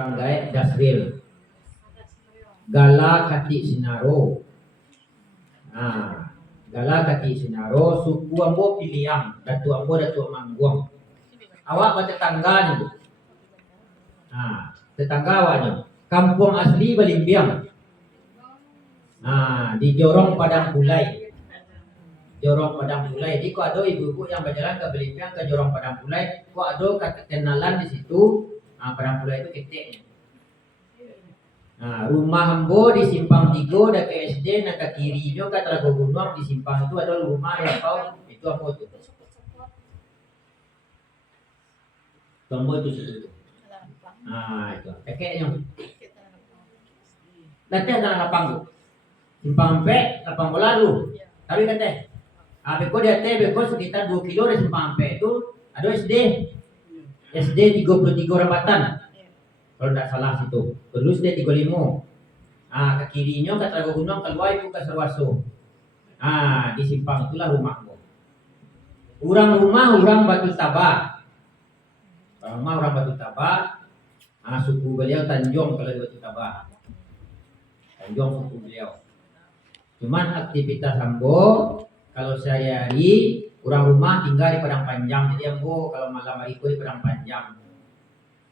Panggaet Dasril. Gala Kati Sinaro. Nah, Gala Kati Sinaro, suku ambo Piliang, datu ambo datu Mangguang. Awak bertetangga nih, Bu. Nah, tetangga awaknya. Kampung asli Balimbiang. Nah, di Jorong Padang Bulai. Jorong Padang Bulai. Jadi kok ada ibu-ibu yang berjalan ke Balimbiang ke Jorong Padang Bulai, kok ada kenalan di situ. Nah, Padang Bulai itu keteknya. Nah, rumah ambo di Simpang 3 dekat SD, nah ke kirinya ke Telaga Gunung di Simpang itu ada rumah yang kau itu ambo itu. Ambo itu situ. Nah, itu. Kekeknya. Nanti ada lapang tu. Simpang P, lapang bola tu. Tapi kata, beko dia beko sekitar 2 kilo dari Simpang P itu ada SD. SD 33 Rambatan. Kalau tidak salah situ. Terus dia 35. Ke kirinya ke Telaga Gunung, keluar itu ke Serwaso. Di Simpang itulah rumahku. Orang Batu Tabak. Orang Batu Tabak. Suku beliau Tanjung kalau di Batu Tabak. Tanjung suku beliau. Cuman aktivitas ambo kalau saya hari orang rumah tinggal di Padang Panjang. Jadi ambo kalau malam hari di Padang Panjang.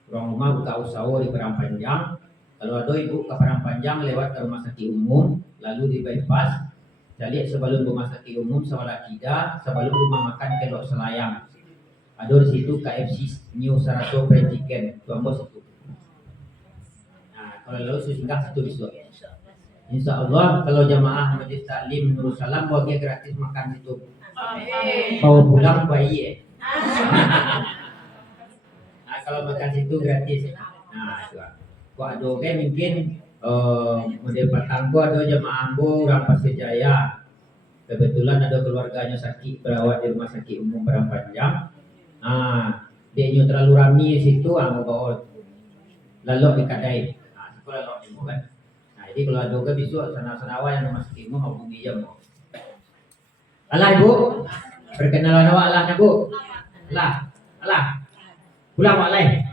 Orang rumah buka usaha di Padang Panjang. Kalau ada ibu ke Padang Panjang lewat ke rumah sakit umum, lalu di bypass, jadi sebelum rumah sakit umum Sawala Kida, sebelum rumah makan Kelok Selayang. Ada di situ KFC New Sarato Fried Chicken, itu ambo situ. Nah, kalau lalu singgah situ di situ. Insya Allah kalau jamaah Majelis Taklim Nurul Salam bahagia gratis makan situ. Bawa pulang bayi. Nah, kalau makan situ gratis. Nah, itu. Kok ada mungkin model Patanggo ada jamaah ambo orang Pasir Jaya. Kebetulan ada keluarganya sakit berawat di rumah sakit umum Padang Panjang. Dia terlalu rami di situ, mau bawa lalu di kadai. Itu lalu di kan. Jadi kalau ada ke besok sana-sanawa yang rumah sakit umum hubungi jam. Alah ibu, perkenalan awak lah bu. Alah. Pulang awak lain.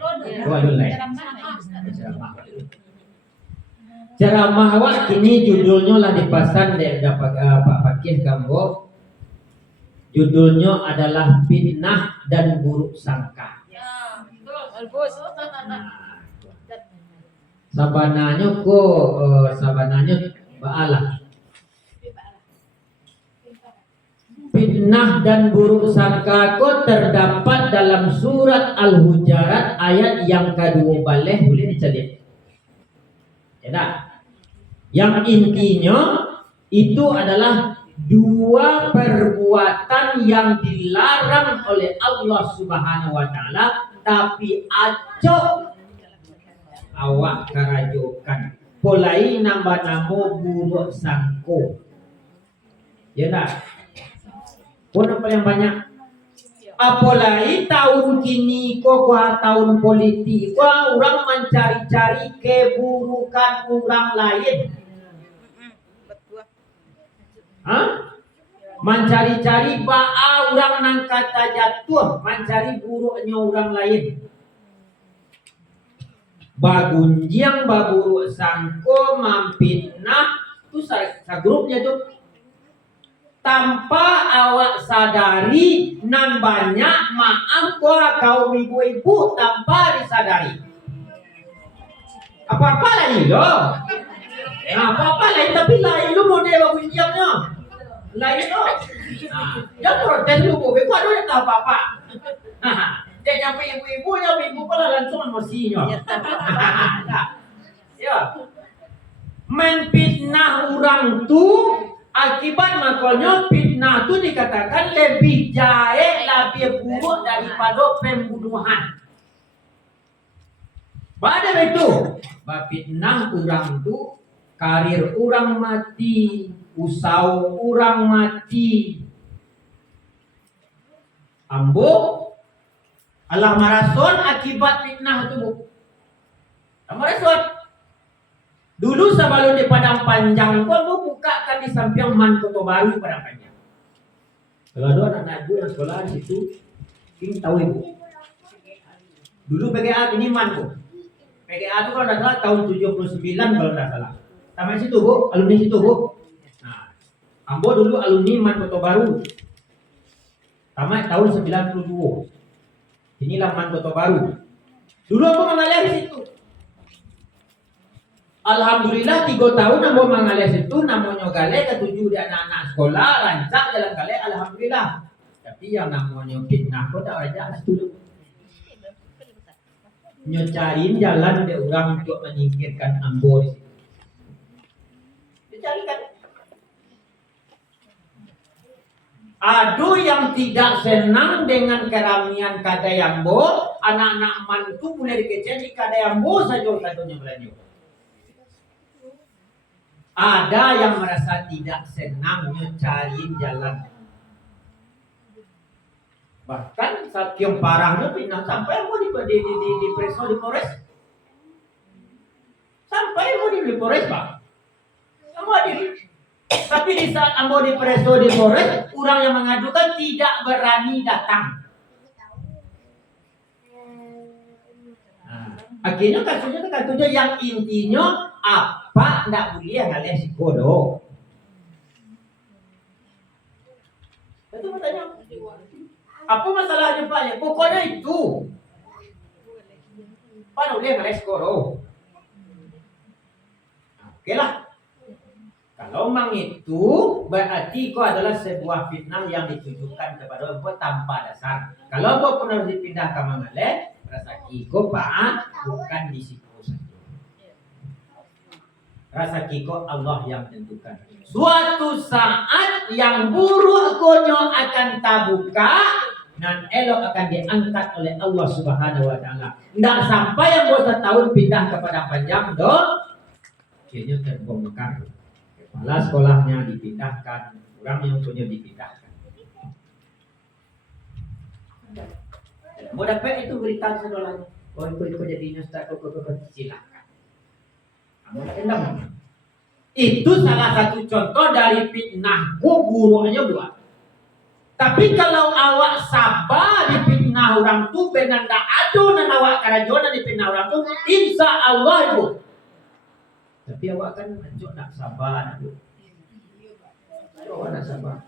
Ceramah awak kini judulnya lah dipasan dari Pak Fakih Gambo. Judulnya adalah fitnah dan buruk sangka. Sabananya baalah. Fitnah dan buruk sangka terdapat dalam surat Al-Hujarat ayat yang kedua boleh dicari. Ya, yang intinya itu adalah dua perbuatan yang dilarang oleh Allah Subhanahu wa taala tapi acok awak karajokan polai nambah-nambah buruk sangko. Ya tak? Pun paling banyak apalagi tahun kini kok tahun politik orang mencari-cari keburukan orang lain. Mencari-cari orang nang kata jatuh, mencari buruknya orang lain. Bagunjiang baburu sangko mampitnah itu grupnya tuh tanpa awak sadari nan banyak maaf kaum ibu-ibu tanpa disadari. Apa-apa lagi loh. Apa-apa lain tapi lain lu model bagunjiangnya. Lain loh. Jangan protes lu bu, beku ada yang tahu apa-apa. Dia nyampe ibu-ibu pula langsung emosinya. Ya. Menfitnah orang tuh akibat makanya fitnah itu dikatakan lebih jahat, lebih buruk daripada pembunuhan. Pada itu, fitnah orang itu karir orang mati, usaha orang mati. Ambo Allah marason akibat fitnah itu bu. Marason. Dulu sebelum di Padang Panjang gua buka kan di samping Man Kota Baru Padang Panjang. Kalau ada anak ibu yang sekolah di situ, ini tahu ibu. Dulu PGA ini Man kok. PGA itu kalau tidak salah tahun 79 kalau tidak salah. Sama situ Bu, alumni situ Bu. Nah, Ambo dulu alumni Man Kota Baru. Tamat tahun 92. Inilah Man Kota Baru. Dulu Ambo mengalir di situ. Alhamdulillah 3 tahun Ambo mengalir situ, namanya gale ketujuh di anak-anak sekolah, rancak jalan gale, alhamdulillah. Tapi yang namanya fitnah kok tak aja dulu. Nyocarin jalan dia orang untuk menyingkirkan Ambo. Dicarikan. Ada yang tidak senang dengan keramian Kadayambo, anak-anak mantu mulai dikecil di Kadayambo saja katanya belanja. Ada yang merasa tidak senang nyocarin jalan. Bahkan saat yang parahnya pindah sampai mau di preso di Polres. Sampai mau di Polres, Pak. Mau di. Tapi di saat Ambo di preso di Polres, orang yang mengadukan tidak berani datang. Nah, akhirnya kasusnya yang intinya apa ndak boleh kalian psikolog. Itu bertanya. Apa masalahnya Pak? Ya, pokoknya itu. Pak boleh kalian psikolog. Oke lah. Kalau memang itu berarti itu adalah sebuah fitnah yang ditujukan kepada Ambo tanpa dasar. Kalau Ambo pernah dipindah ke Mangale, rasa kiko Pak bukan di situ saja. Rasa kiko Allah yang tentukan. Suatu saat yang buruk konyo akan tabuka dan elok akan diangkat oleh Allah Subhanahu wa taala. Enggak sampai yang Ambo setahun pindah kepada Panjang kayaknya terbongkar. Kepala sekolahnya dipindahkan, orang yang punya dipindahkan. Mau dapat itu berita sekolahnya. Oh, itu jadinya ustaz kok silakan. Kamu endam. Itu salah satu contoh dari fitnah gurunya buat. Tapi kalau awak sabar di fitnah orang tu benar tak ada dan awak kerajuan di fitnah orang tu, insya Allah ibu. Tapi awak kan menunjuk nak sabar. Awak nak sabar.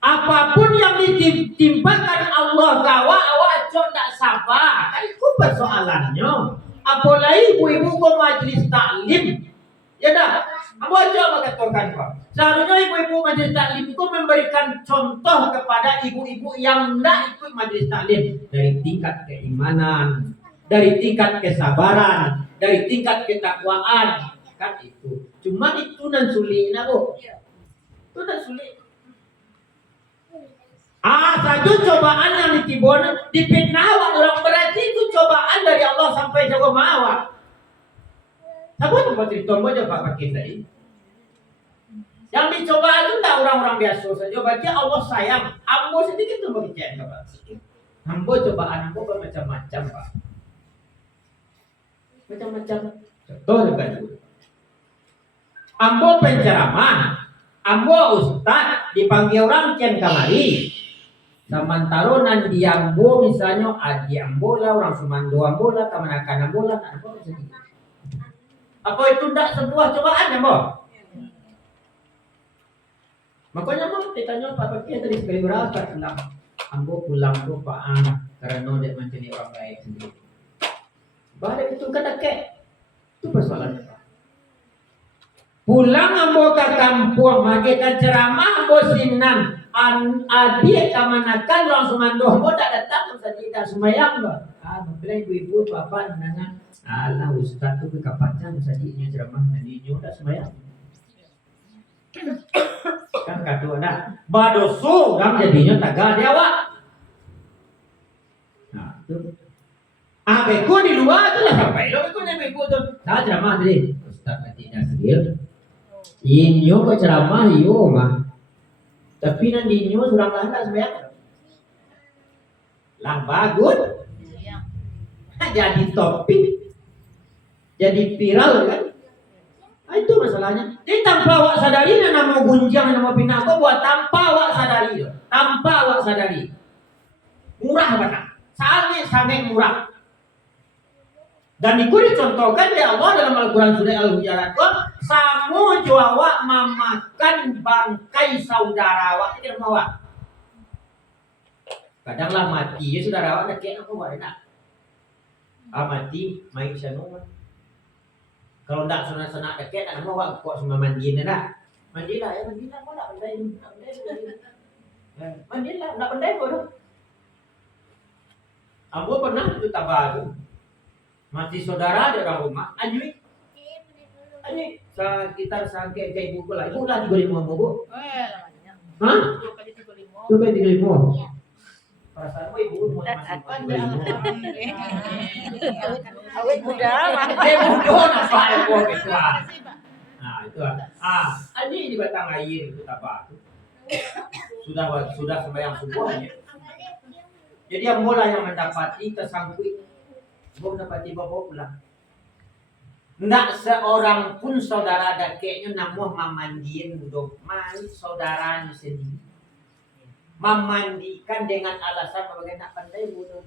Apapun yang ditimpakan Allah ke awak cok nak sabar. Kan itu persoalannya. Apalagi ibu-ibu ke majlis taklim. Ya dah. Apa coba katakan Pak? Seharusnya ibu-ibu majlis taklim itu memberikan contoh kepada ibu-ibu yang tidak ikut majlis taklim. Dari tingkat keimanan, dari tingkat kesabaran, dari tingkat ketakwaan, kan itu. Cuma itu nan sulit nak Bu. Itu nan sulit. Saja cobaan yang ditibon dipitnah orang berarti itu cobaan dari Allah sampai jago mawar. Siapa tempat cerita aja Pak kita ini. Yang dicoba itu tidak orang-orang biasa saja. Berarti Allah sayang. Ambo sedikit tu berbicara Pak. Ambo cobaan ambo bermacam-macam Pak. Macam-macam. Contoh juga dulu. Ambo penceramah, ambo ustaz dipanggil orang kian kamari. Samantaro nan di ambo misalnya adi ambo lah, orang Sumando ambo lah, Kamanakan ambo lah, ambo sedikit. Apa itu tidak sebuah cobaan ya Ambo? Makanya Ambo ditanya Pak Pakir tadi sekali berapa pulang. Ambo pulang tuh Pak karena dia mencari orang baik sendiri. Balik itu kan kek. Itu persoalannya Pak. Pulang Ambo ke kampung, magikan ceramah Ambo sinan. Adik Kamanakan langsung mandoh Ambo tak datang saja tak sembahyang Pak. Mempelai ibu-ibu bapak nana. Alah ustaz tu kapan sajinya ceramah nandinya tak sembahyang. Kan kata ada badoso orang jadinya tagah dia awak. Nah, tu. Beko di luar tu lah sampai lo beko ni beko tu. Saya ceramah tadi. Ustaz tidak sedih. Inyo ko ceramah iyo mah. Tapi nandinya surang lah tak sembahyang. Lah bagus. Jadi topik. Jadi viral kan? Itu masalahnya. Jadi tanpa awak sadari nama gunjang nama pindah kau buat tanpa awak sadari. Tanpa awak sadari. Murah benar. Sangat murah. Dan itu dicontohkan oleh Allah dalam Al-Quran surah Al-Hujurat. Samu jawa memakan bangkai saudara awak. Kira awak. Kadanglah mati ya saudara awak. Kira awak nak. Mati mai sanu. Kalau tak senang-senang dekat nak awak kuat semua mandiin dah. Mandilah ya mandilah. Kau nak pandai. Mandilah nak pandai bodoh. Ambo pernah itu tabah tu. Mati saudara di orang rumah, Anjui sekitar sampai ke ibu lah. Ibu lah 35 bu. Hah? 2 kali 35. Perasaan ibu masih 35. Awet muda mah. Muda apa ibu itu? Nah itu Anjui di batang air itu apa? Sudah sembahyang subuhnya. Jadi yang bola yang mendapati tersangkut. Bawa dapat bawa pulang. Nggak seorang pun saudara dekatnya namun memandiin dong. Mari saudaranya sendiri. Memandikan dengan alasan bagaimana nak pandai bodoh.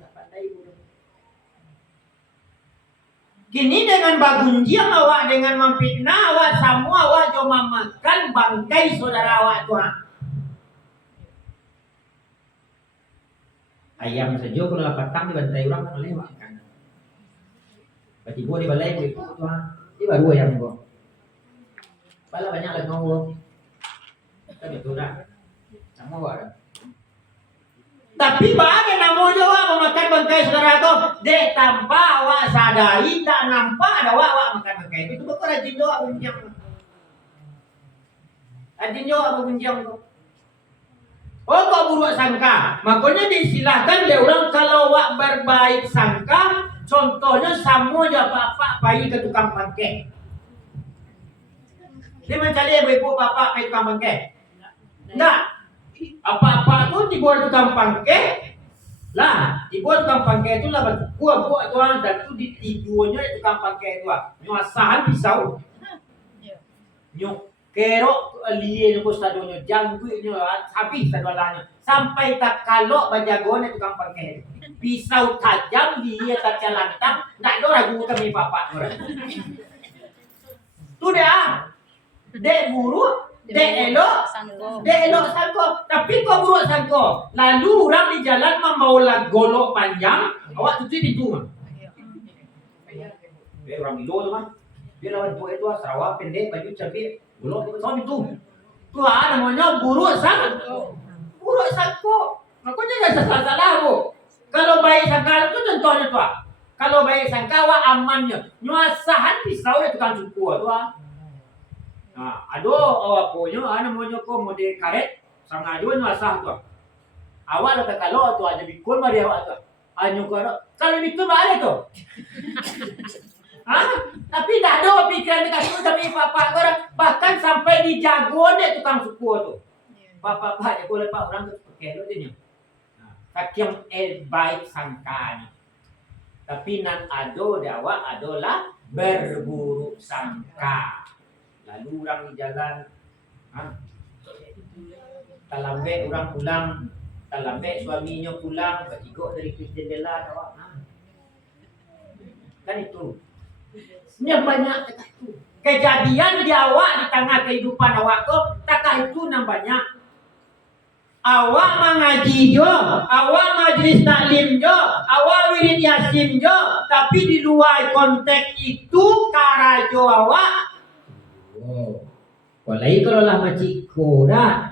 Kini dengan bagunjiang awak dengan memfitnah awak semua awak cuma makan bangkai saudara awak tuan. Ayam saja kalau petang dibantai orang kan lewat. Tiba di balai itu tuan, ini baru yang gua. Bala banyak lagi ngomong. Kan itu dah, sama wadah. Tapi bagai namun juga memakan bangkai saudara tu, dek tanpa awak sadari tak nampak ada awak makan bangkai itu betul rajin doa bunjang. Rajin doa bunjang tu. Oh kau buruk sangka, makanya disilahkan oleh orang kalau awak berbaik sangka. Contohnya sama aja bapak bayi ke tukang pangkek. Dia mencari ibu bapak ke tukang pangkek. Enggak. Apa-apa tu dibuat tukang pangkek. Lah, dibuat tukang pangkek itu lah buat tuan dan tu ditidurnya tukang pangkek itu. Nyuasahan pisau. Nyuk kerok liye ko stadionyo jangguinyo habis sadwalanya. Sampai tak kalok bajagone tukang pangkek. Pisau tajam dia kaca lantang, tak ada ragu kami bapak orang. Tu dah, dek buruk, dek elok sangko. Tapi kau buruk sangko. Lalu orang di jalan membawa golok panjang, awak tutup itu mah. Orang Milo tu mah, dia lawan buat itu Sarawak pendek baju cabai, golok itu. Tu namanya buruk sangko. Makanya jangan salah bu. Kalau baik sangka itu contohnya tuh. Kalau baik sangka awak amannya. Nyuasahan pisau itu kan cukup tuh. Nah, aduh awak punya namanya ko model karet sama aja nyuasah tuh. Awak lah kalau tuh ada bikul mari awak tuh. Anyu kalau bikul mana tuh? Tapi tak ada pikiran dekat itu tapi bapak orang bahkan sampai di jagoan deh tukang suku tuh. Bapak ya boleh pak orang tuh pakai lo dia. Yang baik sangkanya. Tapi nan ado dawa adalah berburuk sangka. Lalu orang di jalan talambe orang pulang, talambe suaminya pulang, berjigok dari jendela dawa. Kan itu. Ini banyak kejadian di awak di tengah kehidupan awak tu, takah itu banyak. Awak mengaji jo, awak majlis taklim jo, awak wirid yasin jo, tapi di luar konteks itu karajo awak. Walai kalau lah maciko dah.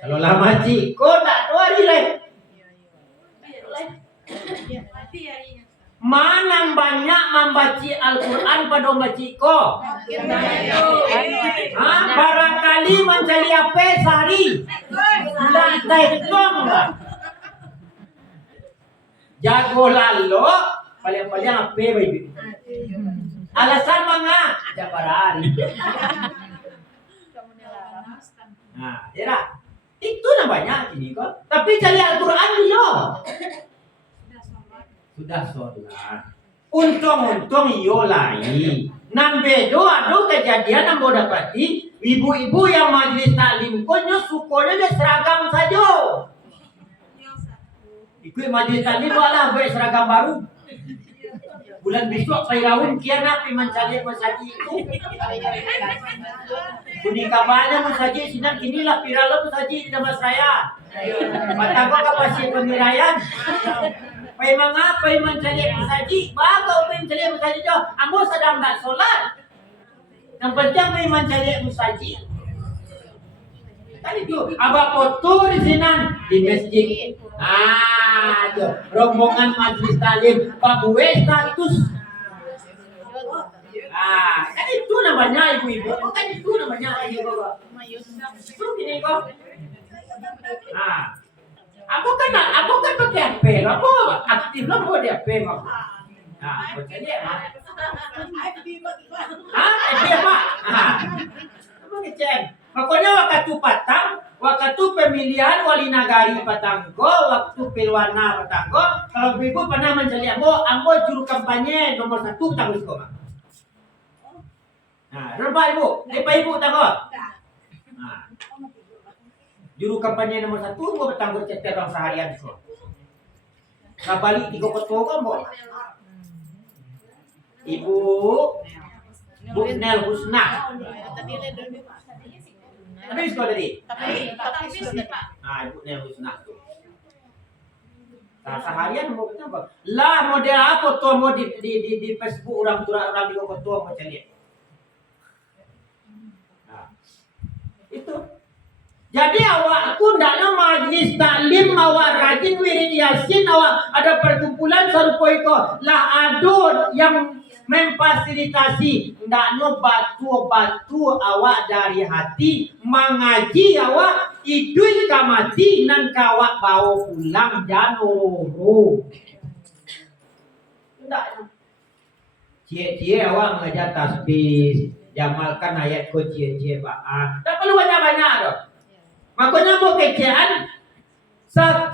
Kalau lah maciko tak tahu hari lain. Mana banyak membaca Al-Quran pada maciko? Barangkali mencari apa sehari lantai dong lah. Jago lalu paling-paling apa baby. Alasan manga jabarari. Nah, ya itu namanya ini kok. Tapi cari Al-Quran dulu. Sudah sholat. Untung iyo lain. Nan bedo ada kejadian yang mau dapati ibu-ibu yang majlis taklim konyo sukonya dia seragam saja. Ikut majlis taklim malah buat seragam baru. Bulan besok pairawin kian api mencari masaji itu. Kuni kabarnya masaji sinan kinilah piralo masaji di nama saya. Mata kau kapasi pemirayan. Pai mengapai mencari masaji, bagai mencari masaji jo. Ambo sedang tak solat. Yang penting pai mencari masaji. Tadi tu, abah foto di sinan di masjid. Tu rombongan majlis taklim, babuwe status. Kan itu namanya ibu-ibu, kan itu namanya ibu-ibu. Itu gini kok. Aku kan pakai HP, aku aktif lah buat di HP kok. Bacanya FB apa? Apa ngecek? Pokoknya waktu pemilihan wali nagari Patangko, waktu pilwana Patangko, kalau ibu pernah menjadi ambo juru kampanye nomor 1 Tangko Sekolah. Rumah ibu, ibu Tangko. Juru kampanye nomor 1 gua Patangko cetek orang seharian so. Kabali 3 ketua kamu. Ibu Bu Nel Husna. Tapi sekolah tadi. Ibu Nel Husna tuh. Seharian mau apa? Lah model apa tuh mau di Facebook orang di ketua mau cari. Itu. Jadi awak aku ndaknya majlis taklim awak rajin wirid yasin awak ada perkumpulan sarupa iko lah adun yang memfasilitasi ndaknya batu awak dari hati mengaji awak idui kamati nan kawak bawa pulang janoro ndaknya cie awak mengajar tasbih jamalkan ayat ko cie ba'ah tak perlu banyak-banyak dong. Makanya mau kecaan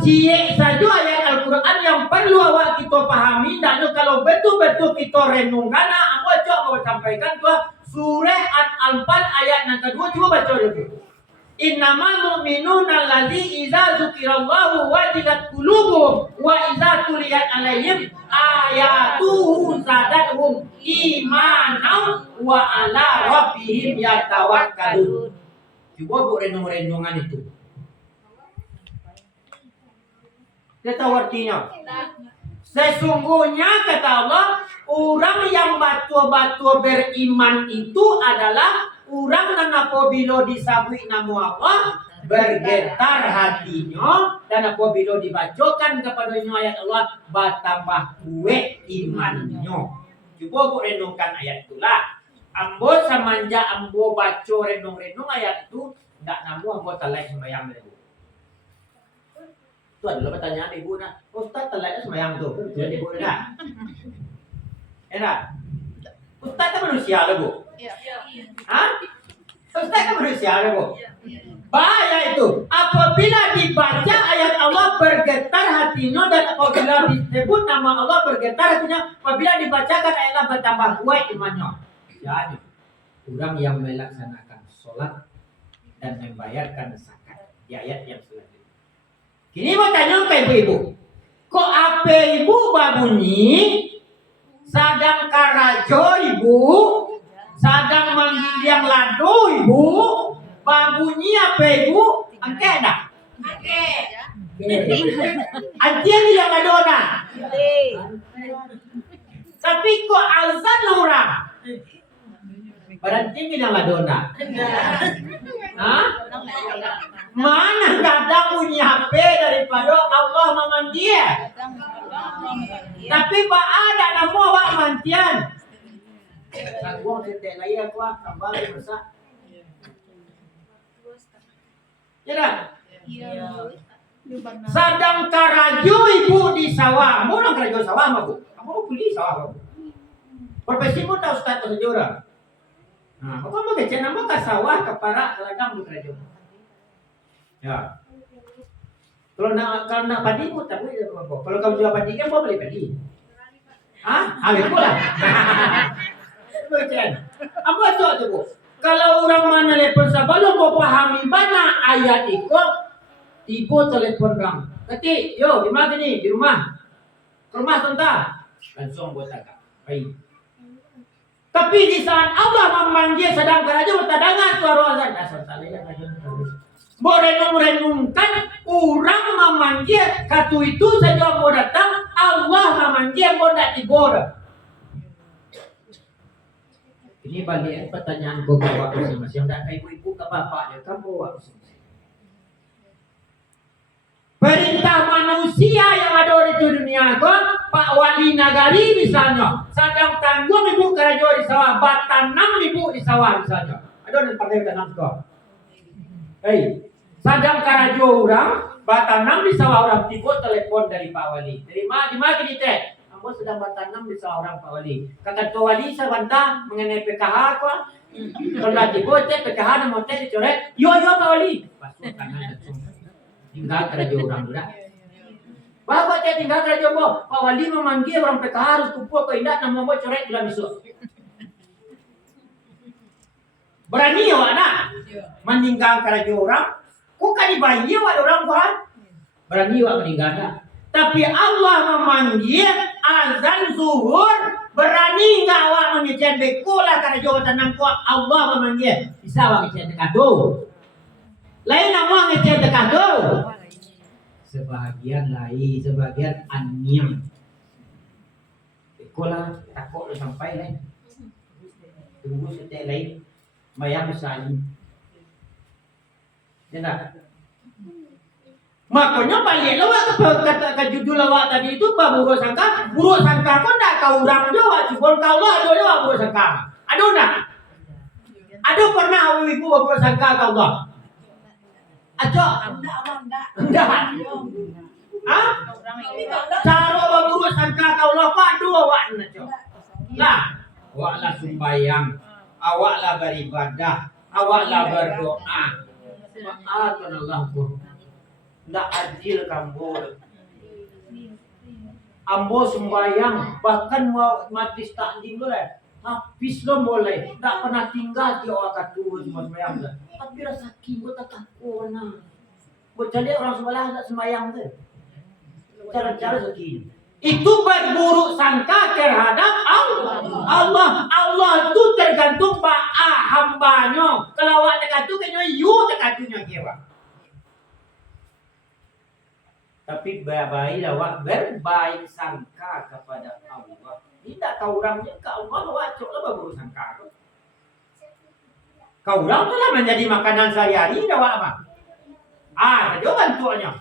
cie saja ayat Al-Quran yang perlu awak kita pahami dan kalau betul-betul kita renungkan aku coba sampaikan ke surah Al-Anfal ayat yang kedua coba baca dulu. Innamal mu'minuna allazi idza dzukirallahu wajilat qulubuhum wa idza tuliyat alaihim ayatuhu zadatuhum imanan wa ala rabbihim yatawakkalun. Coba buat renung-renungan itu. Dia tahu artinya. Sesungguhnya kata Allah, orang yang batu-batu beriman itu adalah orang yang apabila disabui nama Allah bergetar hatinya dan apabila dibacakan kepadanya ayat Allah bertambah kuat imannya. Coba buat renungkan ayat itulah. Ambo semanja ambo baca renung-renung ayat itu ndak namu ambo telai sembahyang itu. Itu adalah pertanyaan ibu nak. Ustaz telai sembahyang tu. Jadi ibu nak. Enak. Ustaz kan manusia lah bu. Ustaz kan manusia lah bu. Bahaya itu. Apabila dibaca ayat Allah bergetar hatinya dan apabila disebut nama Allah bergetar hatinya, apabila dibacakan ayat Allah bertambah kuat imannya. Jadi, orang yang melaksanakan sholat dan membayarkan zakat di ayat yang selanjutnya. Kini mau tanya ke ibu-ibu, kok apa ibu babunyi sedang karajo ibu, sedang manggil yang lado ibu, babunyi apa ibu? Angke dah. Angke. Antia bilang lado dah. Tapi kok azan orang? Berarti bilang ladona. Mana kadang punya HP daripada Allah memanggil. Tapi ada nama awak mantian. Aku tetek lagi aku kembali besar. Ya. Sedang karaju ibu di sawah. Mau orang karaju sawah mah bu. Kamu pilih sawah bu. Profesimu tahu status sejarah. Aku mau kecil nama ke sawah ke parak ke ladang di kerajaan. Ya. Kalau nak padi pun tak boleh apa. Kalau kamu jual padi kan boleh beli padi. Ambil pula. Kecil. Apa tu bu? Kalau orang mana telepon sebelum kau pahami mana ayat itu, ibu telepon orang. Ketik, yo di mana ni? Di rumah. Ke rumah sebentar. Langsung buat agak. Baik. Tapi di saat Allah memanggil sedang kerajaan bertadangan suara azan asal saleh merenung-renungkan orang memanggil katu itu saja mau datang Allah memanggil mau tak tiba. Ini balik pertanyaan gue bawa masing-masing. Tak ibu-ibu ke bapak dia kan bawa masing-masing. Perintah manusia yang ada di dunia kau, Pak Wali Nagari misalnya, sedang tanggung ibu kerajaan di sawah, batanam ibu di sawah misalnya. Ada yang pakai batanam kau. Hei, sedang kerajaan orang, batanam di sawah orang, tiba telepon dari Pak Wali. Dari mana kita? Kamu sedang bertanam di sawah orang Pak Wali. Kata Pak Wali sebentar mengenai PKH kau. Kalau tiba PKH dan motel dicoret, yo Pak Wali. Pasuk tangan langsung. Tinggal kerajaan orang dulu. Bapak saya tinggal kerajaan bo. Pak Wali memanggil orang PKH harus kumpul ke indah nama bo coret bulan besok. Berani ya anak meninggal kerajaan orang. Kok kan dibayar ada orang buat? Berani ya meninggalnya. Tapi Allah memanggil azan zuhur. Berani enggak awak mengecek bekolah kerajaan tanam kuat. Allah memanggil. Bisa awak ngecek kado. Lain nama ngecek kado. Sebahagian lain, sebahagian anyam. Bekolah takut sampai lain. Tunggu setiap lain. Bayang besar. Tidak. Makanya balik lawak kata judul lawak tadi itu bah buruk sangka kau tak kau orang Jawa, cuma kau lah Jawa buruk sangka. Aduh nak. Aduh pernah ibu buruk sangka kau lah. Aduh. Enggak. Hah? Cara buruk sangka kau lah aduh awak nak. Lah, awaklah sembahyang, awaklah beribadah, awaklah berdoa. Maafkan Allahku. Ndak adil kamu. Ambo sembahyang bahkan mau mati takdim boleh. Habis lo boleh. Tak pernah tinggal di awak katu sembahyang. Tapi rasa kimbo tak kakona. Berjadi orang sebelah tak sembahyang tu. Cara-cara sekini. Itu berburuk sangka terhadap Allah. Allah itu tergantung hambanya. Kalau awak tergantung kena you tergantungnya kira. Tapi baik awak berbaik sangka kepada Allah. Tidak tahu orangnya ke Allah wajib lah berburuk sangka. Kau orang tu lah menjadi makanan sehari-hari awak apa? Saja bantuannya.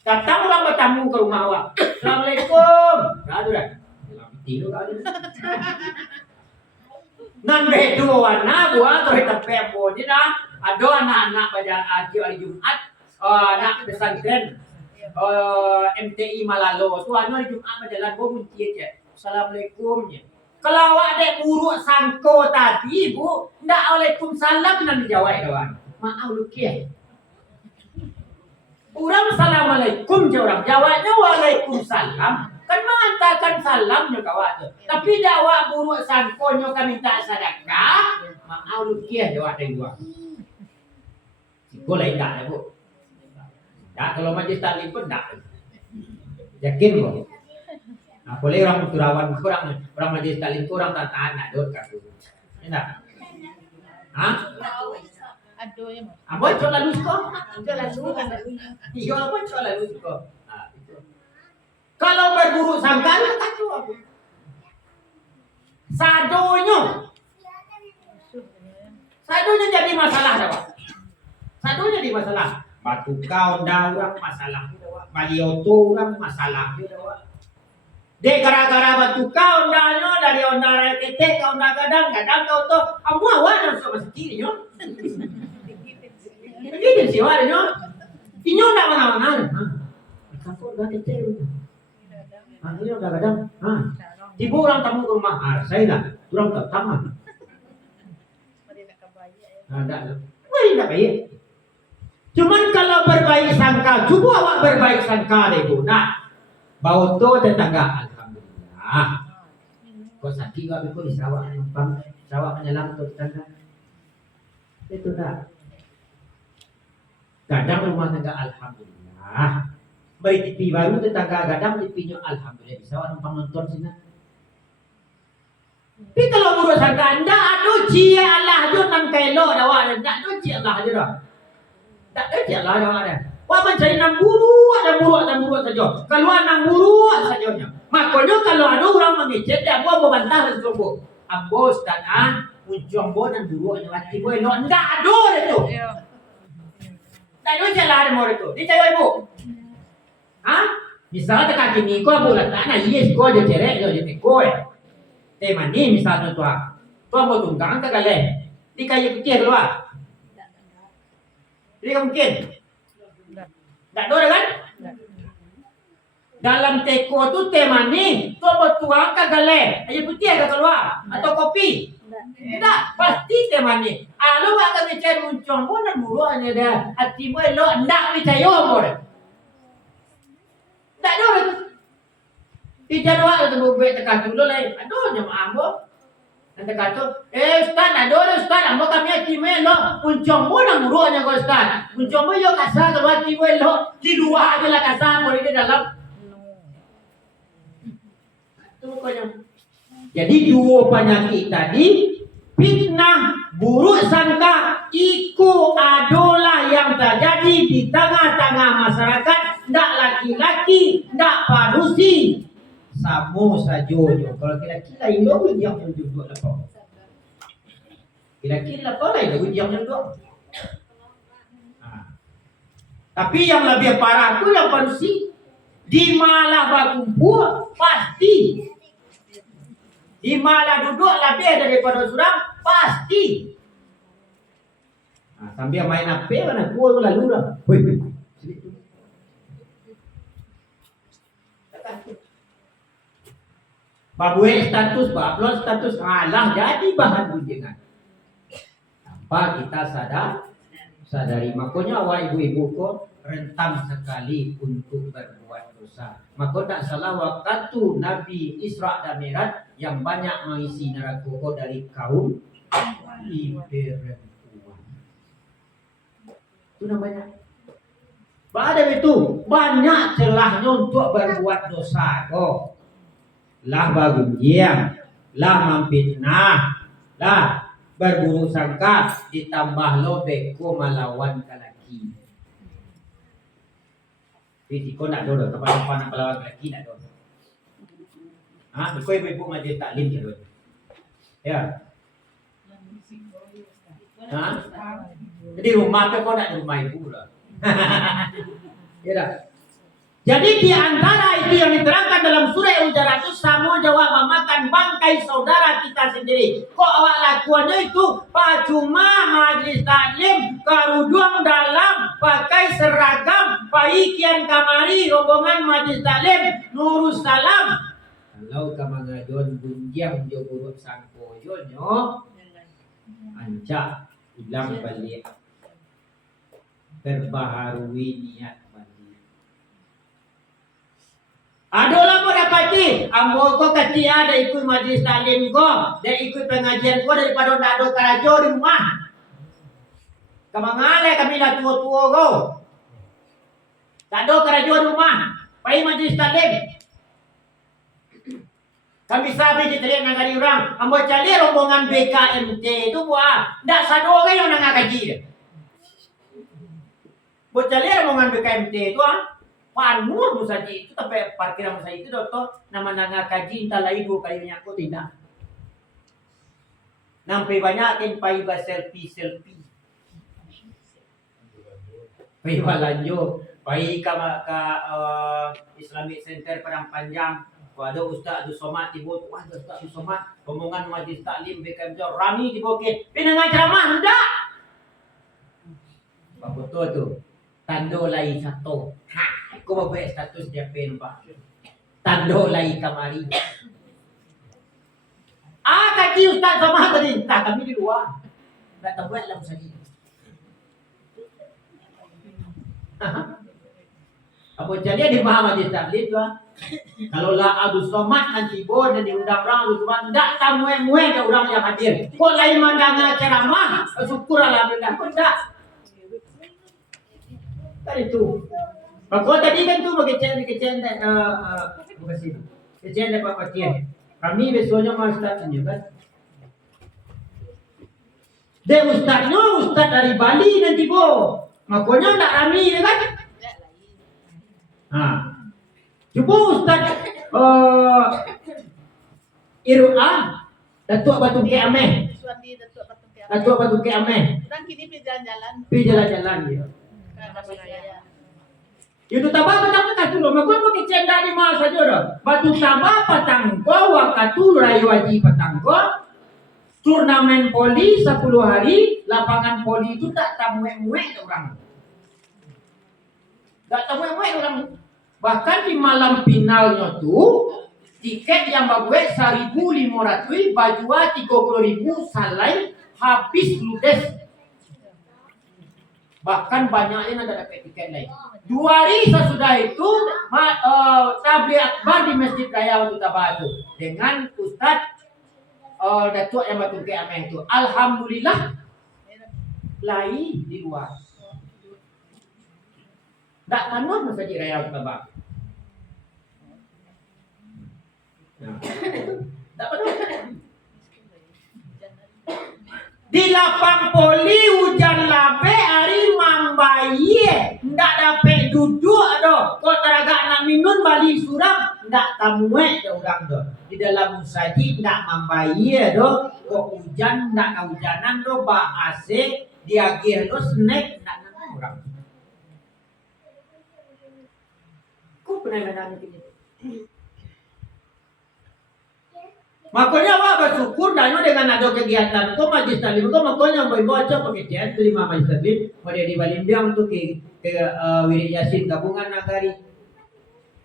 Datang orang bertamu ke rumah awak. Assalamualaikum. Kau dah. Tidur kau ni. Nan bedu warna buat tu kita pembo ni dah. Ada anak-anak pada hari Jumat, anak pesantren. MTI Malalo tu hari Jumat berjalan bunyi je. Assalamualaikum. Kalau awak dek buruk sangko tadi bu, ndak waalaikumsalam nan dijawab kawan. Maaf lukih. Orang assalamualaikum je orang jawabnya waalaikumsalam. Kan mengatakan salam je kawan tu. Tapi dak awak buruk sangkonyo kan minta sedekah. Maaf lukih jawab dia gua. Siko lain tak bu. Ya, kalau majlis taklim pun tak. Yakin kok. Nah, boleh orang Turawan orang majlis taklim kurang tak tahan nak dot kat tu. Enak. Hah? Aduh ya. Apa cok lalu kau? Cok lalu kan lalu. Iya apa cok lalu kau? Itu. Kalau berburuk sangka lu tak tu apa? Sadonya jadi masalah dah, Pak. Sadonya jadi masalah. Batu kau dah orang masalah. Balioto orang masalah. Dek gara-gara batu kau ondanya dari ondara ketek kau onda kadang kau tu kamu awak dah sama sekali nyo. Begini sih awak nyo. Inyo ndak mana-mana. Kau dah ketek. Ini udah kadang. Tiba orang tamu ke rumah. Saya dah. Orang tak tamat. Ada. Wah, tak baik. Cuman kalau berbaik sangka, cuba awak berbaik sangka deh bu. Nah, bau tu tetangga, alhamdulillah. Kau sakit kau ikut di sawah, sawah menyelam tu tetangga. Itu dah. Kadang rumah tangga alhamdulillah. Beri TV baru tetangga kadang TV-nya alhamdulillah. Di sawah numpang nonton sini. sangka ndak adu cia Allah tu nan kelo dawa ndak adu cia Allah je dah. Tak ada cia Allah dawa dah. Wah mencari nang buru saja. Kalau nang buru saja. Makanya kalau ada orang mengecek dia buat membantah dan sombong. Ambo Ustaz ujung bonan buru nya laki boy no ndak adu itu. Tak ada cia Allah mau itu. Dia cakap ibu. Misalnya kaki ni kau bulat tak nak yes kau je cerek je kau. Tema ni misalnya tuan mau tunggang tak galeh. Di kaya kecil keluar. Jadi mungkin. Tak ada kan? Dalam teko tu tema ni tuan mau tuang tak galeh. Air putih agak keluar atau kopi. Tidak, pasti tema ni. Lu akan mencari muncung pun dan muruhnya dah. Hati mu lo ndak percaya pun. Tak ada. Di Januari tu buat tekan dulu lain. Aduh jemaah ambo. Nanti kata, Ustaz, ada Ustaz, ambo kami hati melo. Muncung pun nak muruhnya kau Ustaz. Muncung pun yo kasar kalau hati melo. Di luar aja lah kasar, boleh di dalam. Itu pokoknya. Jadi dua penyakit tadi, fitnah, buruk sangka, iku adalah yang terjadi di tengah-tengah masyarakat. Ndak laki-laki, ndak padusi. Sama saja kalau kira-kira itu ujian yang duduk lepas. Kira-kira lepas lah itu ujian yang duduk. Tapi yang lebih parah tu yang padusi. Di malah berkumpul pasti. Di malah duduk lebih daripada surang pasti. Sambil main apa mana kuat lalu dah. Woi. Babuai status, upload status ngalah jadi bahan ujian. Tanpa kita sadari. Makanya awak ibu-ibu kok rentan sekali untuk berbuat dosa. Maka tak salah waktu Nabi Isra dan Mi'raj yang banyak mengisi neraka dari kaum perempuan. Itu namanya. Pada itu banyak celahnya untuk berbuat dosa kok. Lah bagunjiang, lah memfitnah, lah berburuk sangka, ditambah lo beko melawan lelaki. Risiko nak dodo, kapan-kapan nak melawan lelaki nak dodo. Kau ibu majlis taklim je dodo. Ya. Jadi rumah tu kau nak rumah ibu lah. Ya dah. Jadi di antara itu yang diterangkan dalam surah Al-Hujurat itu sama jawab memakan bangkai saudara kita sendiri. Kok awak lakuannya itu cuma majlis taklim kerudung dalam pakai seragam paikian kamari rombongan majlis taklim Nurus Salam. Kalau kamangadon bunjang jo buruk sangkoyo nyo ancak ulang balik perbaharui niat. Adolah mo dapati, ambo ko kati ada ikut majlis taklim ko, dan ikut pengajian ko daripada nado karajo di rumah. Kamangale kami lah tua-tua ko. Nado karajo di rumah, pai majlis taklim. Kami sabi di teriak nangari orang, ambo cari rombongan BKMT itu buah, ndak sado kayo nangakaji. Bo cari rombongan BKMT itu panuh musaji itu sampai parkiran musaji itu doktor nama nanga kaji entah lagi 2 kali menyangkut tidak. Nampai banyak pai selfie. Pai balanjo, pai ka Islamic Center Padang Panjang. Ada Ustaz Abdul Somad tiba, wah Ustaz Abdul Somad omongan majlis taklim BKM Rami dibokit. Pinang ceramah ndak. Apa betul tu? Tando lai satu. Kau bawa status dia nampak. Tando lai kamari. Kaji Ustaz sama tadi. Tak kami di luar. Tak terbuat lah saja. Apa jadi di Muhammad di taklim tu? Kalau lah Abdul Somad nanti bon dan diundang orang Abdul Somad ndak tamu-tamu ke orang yang hadir. Kau lain mandang ceramah, syukur alhamdulillah. Kau ndak. Tadi tu. Kalau tadi kan tu kecen Pak Patian. Kami besoknya mau start kan. Dia ustaz dari Bali nanti bo. Makanya tak rami dia kan? Cuba ustaz Irwan Datuk Batu Ke Ameh. Datuk Batu Ke Ameh. Dan kini pergi jalan-jalan. Pergi jalan-jalan dia. Itu tabah petang katu lo, makon pakai cenda di mana saja dah. Batu tabah petang ko, wakatu rayu haji petang ko. Turnamen poli 10 hari, lapangan poli itu tak tamuek-muek orang. Tak tamuek-muek orang. Bahkan di malam finalnya tuh tiket yang bagus 1.500, baju 30.000 salai habis ludes. Bahkan banyaknya ada dapat tiket lain. 2 hari sesudah itu tabligh akbar di Masjid Raya Batu Tabah itu dengan Ustaz Datuk yang Batu Ke Ameh itu. Alhamdulillah lain di luar. Tak tanuh Masjid Raya Batu Tabah. Tak penuh. Di lapang poli hujan lape hari mambaye ndak dapat duduk do kok teraga nak minum bali suram ndak tamuek do orang do di dalam musaji ndak mambaye do kok hujan ndak kehujanan do ba AC diagih do snack ndak nang orang kok pernah nang ini. Makanya awak bersyukur dan dengan ada kegiatan kau majlis taklim kau makanya boleh baca pengertian terima majlis taklim pada di Balimbiang untuk ke Wirid Yasin gabungan nagari.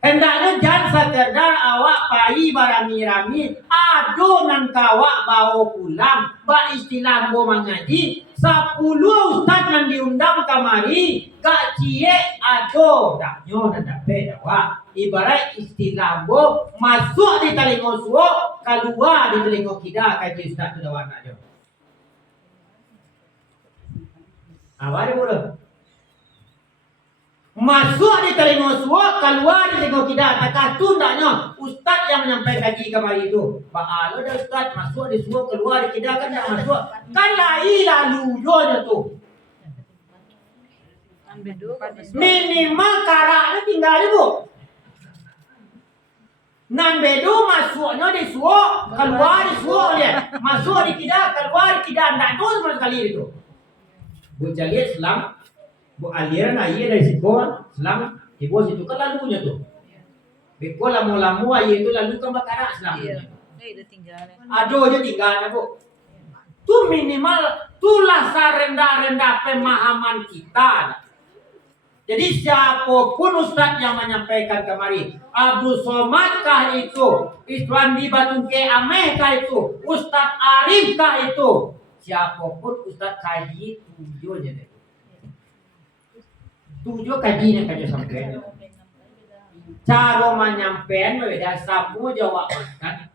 Hendaknya jangan sekedar awak pai barami-rami ado nang kawak bawa pulang ba istilah bo mengaji 10 ustaz yang diundang kamari gak cie ado daknyo dan dapat awak ibarat istilah bo masuk di telinga suo keluar di telinga kita kaji ustaz tu dawan aja. Awak dia boleh masuk di telinga suo keluar di telinga kita takatun daknya ustaz yang menyampaikan kaji kamari itu. Pak alo dah ustaz masuk di suo keluar di kita kan tak masuk. Kan lalu jonya tu. Minimal karaknya tinggal je bu. Nan bedo masuknya di suo, keluar di suo dia. Masuk di kita, keluar di kita. Tak tahu sama sekali itu. Bu jaliat selang, bu aliran air dari sekolah, selang, di bawah situ kan lalunya tu. Beko lamu-lamu air itu lalu ke bakara selang. Aduh je tinggal bu. Tu minimal, tulah rendah-rendah pemahaman kita. Jadi siapapun ustaz yang menyampaikan kemari, Abdul Somad kah itu, Iswandi Batu Ke Ameh kah itu, Ustaz Arif kah itu, siapapun ustaz kaji tujuannya deh. Tujuh kajinya kaji sampai. Cara menyampaikan beda sapu jawab kan.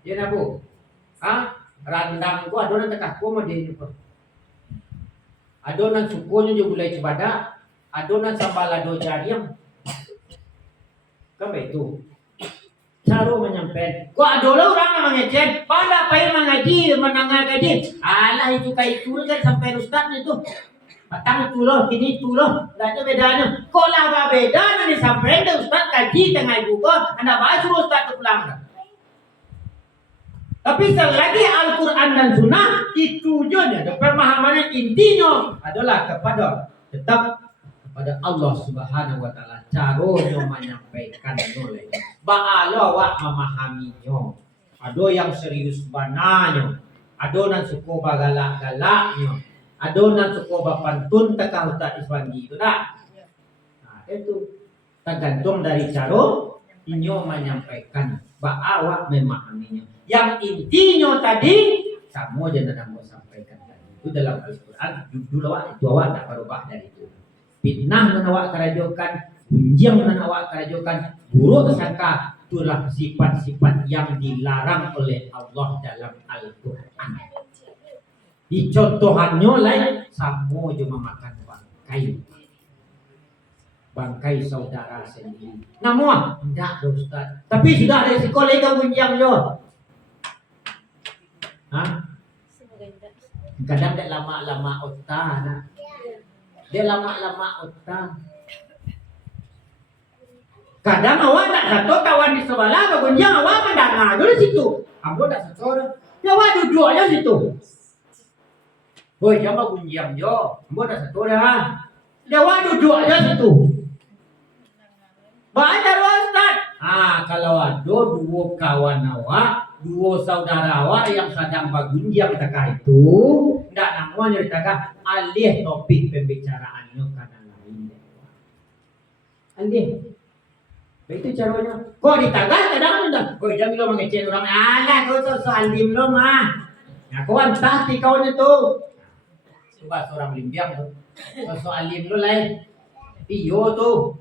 Dia nabu, randang gua adonan tekah gua mau dia juga. Adonan sukunya juga mulai cibadak. Adonan sambalado jariam kan itu cara menyampaikan kok adola orang yang mengecek pada apa yang mengaji menengah gaji alah itu kayak itu kan sampai ustaz itu petang itu loh ini itu loh tak ada bedanya kok lah beda nanti sampai ustaz kaji tengah ibu kok anda bahas ustaz itu pulang tapi selagi Al-Quran dan Sunnah itu tujuannya pemahamannya intinya adalah kepada tetap pada Allah Subhanahu wa taala caranya menyampaikan oleh ba'ala wa memahaminya ada yang serius bananya ada nan suko bagalak-galaknya ada nan suko bapantun tekah Ustaz Iswandi itu dah nah itu tergantung dari cara inyo menyampaikan ba'awa memahaminya yang intinya tadi sama je nak mau sampaikan tadi itu dalam Al-Quran judul awak itu awak tak berubah dari itu fitnah nan awak kerajokan, gunjang nan awak kerajokan, buruk sangka itulah sifat-sifat yang dilarang oleh Allah dalam Al-Quran. Di contohannya lain sama cuma makan bangkai saudara sendiri. Namun tidak Ustaz. Tapi sudah ada sekolah yang gunjang jo. Kadang dia lama-lama otak nak. Dia lama-lama otak. Kadang awak tak satu kawan di sebelah kegunjang awak mendengar dulu situ. Ambo tak satu. Ya awak duduk aja situ. Boy, jangan gunjang jo. Ambo tak satu dah. Ya awak duduk aja situ. Baca Ustaz. Kalau ada dua kawan awak, dua saudara awak yang sedang bergunjang taka itu, ndak namanya ditaka alih topik pembicaraannya karena lain. Alih. Itu caranya. Kok ditagas kadang enggak. Kok jangan lo mengecek orang. Alah, kau soal lim lo mah. Nah, kau entah di kawan itu. Coba seorang limbiang tuh. Soal lim lo lain. Iyo tuh.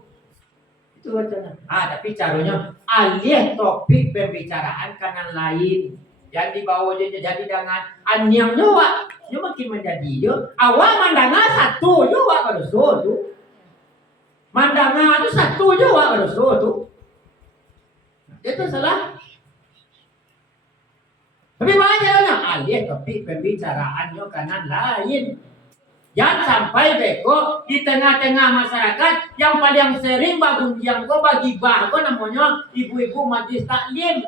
Itu wacana. Tapi caranya alih topik pembicaraan kanan lain. Jangan dibawa jadi dengan anyang nyawa. Dia makin menjadi yo. Awak mandanga satu juga kalau tuh. Mandanga itu satu juga kalau tuh. Itu salah. Tapi banyaknya alih topik pembicaraannya kanan lain. Jangan sampai beko di tengah-tengah masyarakat yang paling sering bagunjang ko bagi bah ko namanya ibu-ibu majlis taklim.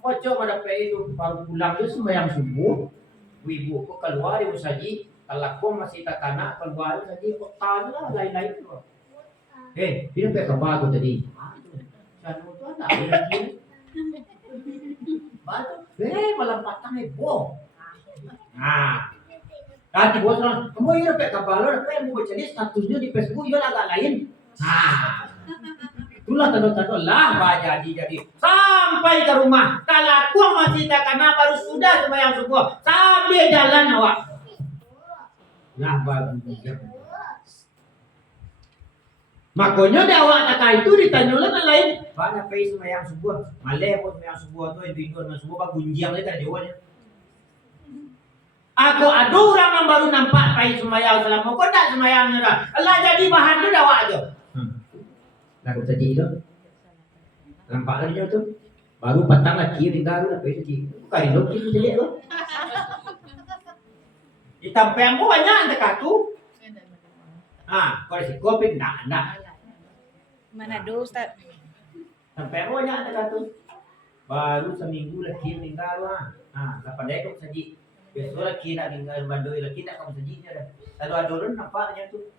Kocok pada itu baru pulang itu sembahyang subuh. Ibu ko keluar ibu saji, kalau ko masih tak kanak keluar saji kok tanah lain-lain ko. Dia pakai apa aku tadi? Sanu tu ada lagi. Batu, malam patang heboh. Tadi bos orang, kamu ini pakai kapal, pakai mau jadi statusnya di Facebook, dia agak lain. Itulah tanda-tanda lah jadi sampai ke rumah. Kalau aku masih tak kena baru sudah sembahyang subuh sambil jalan awak. Nah bagus. Makanya dia awak tak itu ditanya oleh lain. Mana pay sembahyang subuh? Malay pun sembahyang subuh tu itu sembahyang subuh bagunjang le tak jawabnya. Aku ada orang yang baru nampak pay sembahyang selama kau tak sembahyang dah. Allah jadi bahan tu dah awak tu. Lagu tadi tu. Nampak lagi tu. Baru patang lagi tinggal apa itu. Bukan itu kita jelek tu. Ditampang pun banyak dekat tu. Kalau si kopi nak. Manado Ustaz. Sampai banyak dekat tu. Baru seminggu lagi tinggal kapan dia kau saji. Besok lagi nak tinggal bandoi lagi nak kamu sajinya dah. Lalu ada orang nampaknya tu.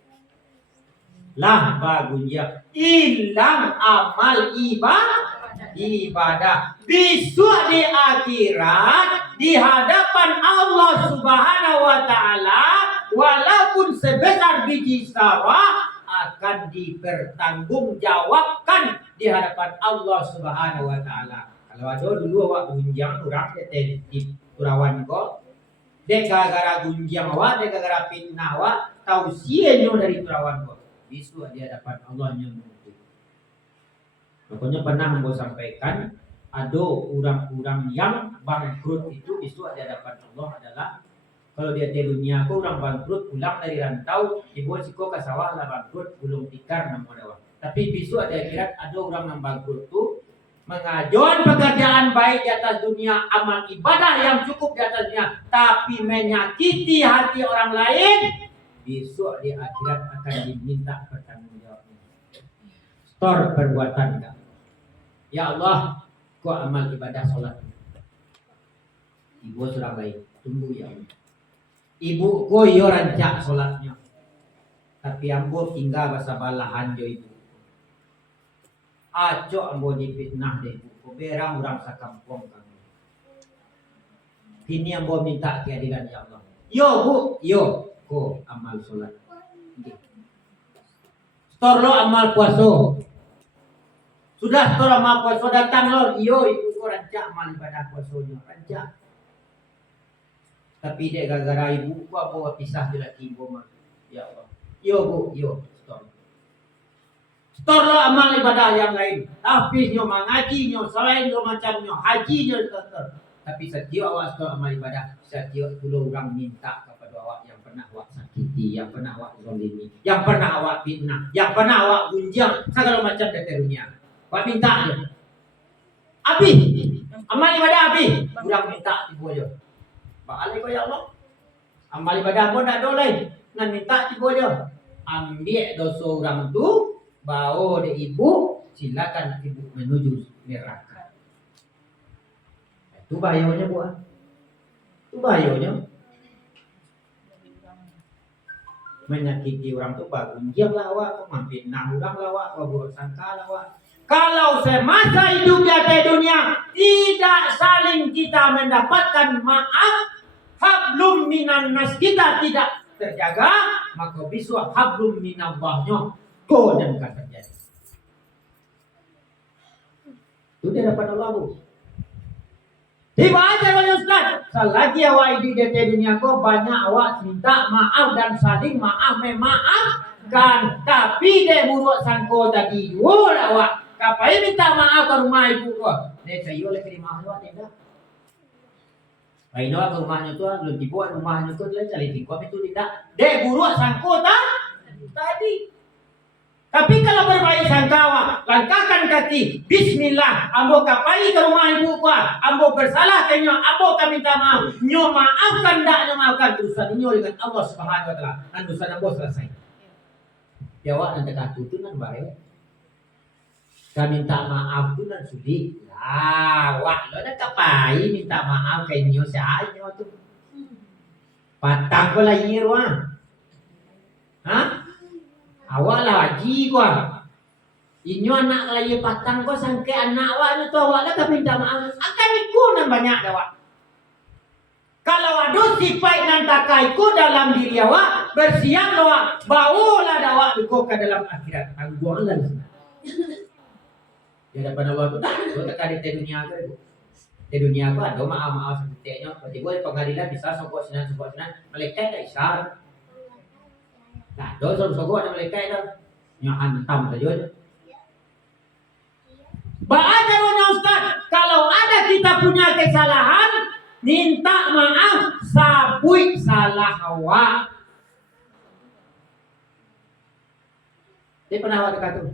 Lah bagunya hilang amal ibadah. Besok di akhirat di hadapan Allah Subhanahu wa taala walaupun sebesar biji sawah akan dipertanggungjawabkan di hadapan Allah Subhanahu wa taala. Kalau ada dulu awak gunjang orang di Purawan kok dia gara-gara gunjang awak, dia gara-gara fitnah awak, tausiahnya dari Purawan kok. Bisu di hadapan Allah yang menuntut. Pokoknya pernah mau sampaikan ada orang-orang yang bangkrut itu bisu di hadapan Allah adalah kalau dia di dunia aku orang bangkrut pulang dari rantau dibuat siko ke sawah lah bangkrut belum tikar nama dewa. Tapi bisu ada akhirat ada orang yang bangkrut tu mengajukan pekerjaan baik di atas dunia, amal ibadah yang cukup di atasnya, tapi menyakiti hati orang lain. Besok di akhirat akan diminta pertanggungjawaban. Store perbuatan kamu. Ya Allah, kau amal ibadah solat. Ibu sudah baik, tunggu ya Allah. Ibu kau yo rancak solatnya, tapi ambo tinggal basabalahan jo ibu. Aco ambo dipitnah deh ibu. Kau berang orang sakampung kamu. Kini ambo minta keadilan ya Allah. Yo bu, yo. Ko amal solat. Store lo amal puasa. Sudah store amal puasa datang lo. Iyo ibu ko rancak amal ibadah puasanya. Rancak. Tapi dia gara-gara ibu ko apa pisah dia lagi ibu mah. Ya Allah. Yo bu, yo store. Store lo amal ibadah yang lain. Tapi nyo mengaji nyo selain nyo macam nyo haji nyo store. Tapi setiap awak store amal ibadah, setiap dulu orang minta kepada awak yang pernah awak sakiti, yang pernah awak zalimi, yang pernah awak fitnah, yang pernah awak gunjang segala macam dari dunia. Awak minta aja. Abi, amal ibadah abi, kurang minta ibu aja. Balik ya Allah. Amal ibadah pun tak boleh. Nak minta tiba dia. Ambil dosa orang tu, bawa dia ibu, silakan ibu menuju neraka. Itu bahayanya buat. Itu bahayanya. Menyakiti orang tu bagunjang lah awak, memfitnah orang lah awak, berburuk sangka lah awak. Kalau semasa hidup di atas dunia tidak saling kita mendapatkan maaf, hablum minan nas kita tidak terjaga, maka bisa hablum minallahnya kau dan akan terjadi. Itu dia dapat Allah bu. Tiba aja oleh Ustaz. Selagi awak hidup di atas dunia kau banyak awak minta maaf dan saling maaf memaafkan. Tapi dia buruk sangko tadi dua awak. Kapai minta maaf ke rumah ibu kau. Dia saya oleh terima awak tidak. Baik ke rumahnya tu, belum tiba rumahnya tu dia cari tingkap itu tidak. Dia buruk sangko tadi. Tapi kalau berbaik sangka, langkahkan kaki. Bismillah, ambo kapai ke rumah ibu kuah. Ambo bersalah kenya, ambo kami minta maaf. Nyo maafkan tak nyo maafkan urusan nyo dengan Allah Subhanahu Wa Taala. Dan urusan ambo selesai. Jawab nanti katu tu nan baik. Kami minta maaf tu nan sulit. Lah, wak lo nak kapai minta maaf kenya saya tu. Patang ko lah yirwa. Hah? Awak lah haji kau. Inyo anak lagi patang kau sangke anak awak ni tu awak lah kau minta maaf. Akan ikut nan banyak awak. Kalau ada sifat nan tak ikut dalam diri awak, bersiap awak, bawalah awak ikut ke dalam akhirat. Tangguh lah. Ya dapat awak tu tak. Kau tak ada di dunia ke? Di dunia aku ada maaf sepertinya. Tiba-tiba di pengadilan bisa sokok sinan. Malaikat tak isyarat. Nah, dosa sogok ada malaikat dah. Yang hantam saja. Bahasa Ustaz, kalau ada kita punya kesalahan, minta maaf, sabui salah awak. Dia pernah awak dekat tu?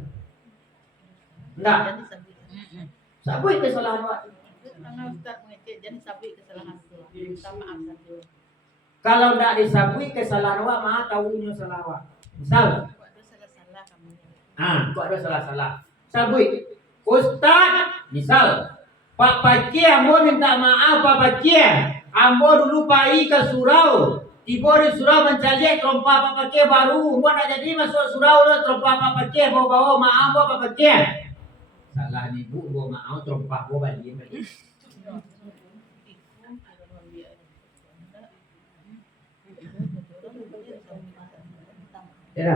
Enggak. Sabui kesalahan awak. Ustaz mengecek jadi sabui kesalahan tu. Minta maaf saja. Kalau tidak disabui kesalahan awak, maaf tahunya salah awak. Misal, kok ada salah-salah kamu. Kok ada salah-salah. Sabui. Ustaz, misal, Pak Pakcik ambo minta maaf Pak Pakcik. Ambo dulu pai ke surau. Tiba di surau mencari trompa Pak Pakcik baru. Ambo nak jadi masuk surau lo trompa Pak Pakcik bawa maaf Pak Pakcik. Salah ni bu, bawa maaf trompa bawa balik. Ya.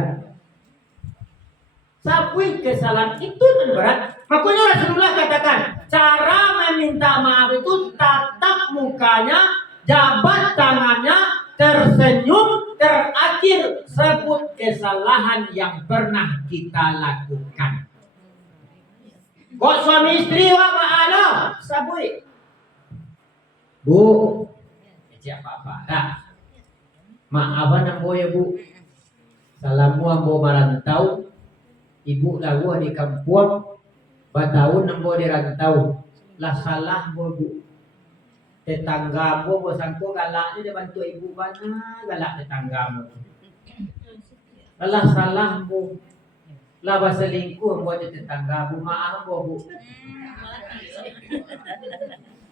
Sabui kesalahan itu berat. Makanya Rasulullah katakan, cara meminta maaf itu tatap mukanya, jabat tangannya, tersenyum, terakhir sebut kesalahan yang pernah kita lakukan. Kok suami istri wa ma'ala? Sabui. Bu, siapa-apa. Maafan ambo ya bu. Salamu ambo merantau, ibu lagu di kampung, batahun ambo di rantau, lah salah ambo bu. Tetangga ambo sangko galak ni dia bantu ibu mana galak tetangga ambo. Lah salah ambo, lah berselingkuh ambo di tetangga ambo, maaf ambo bu.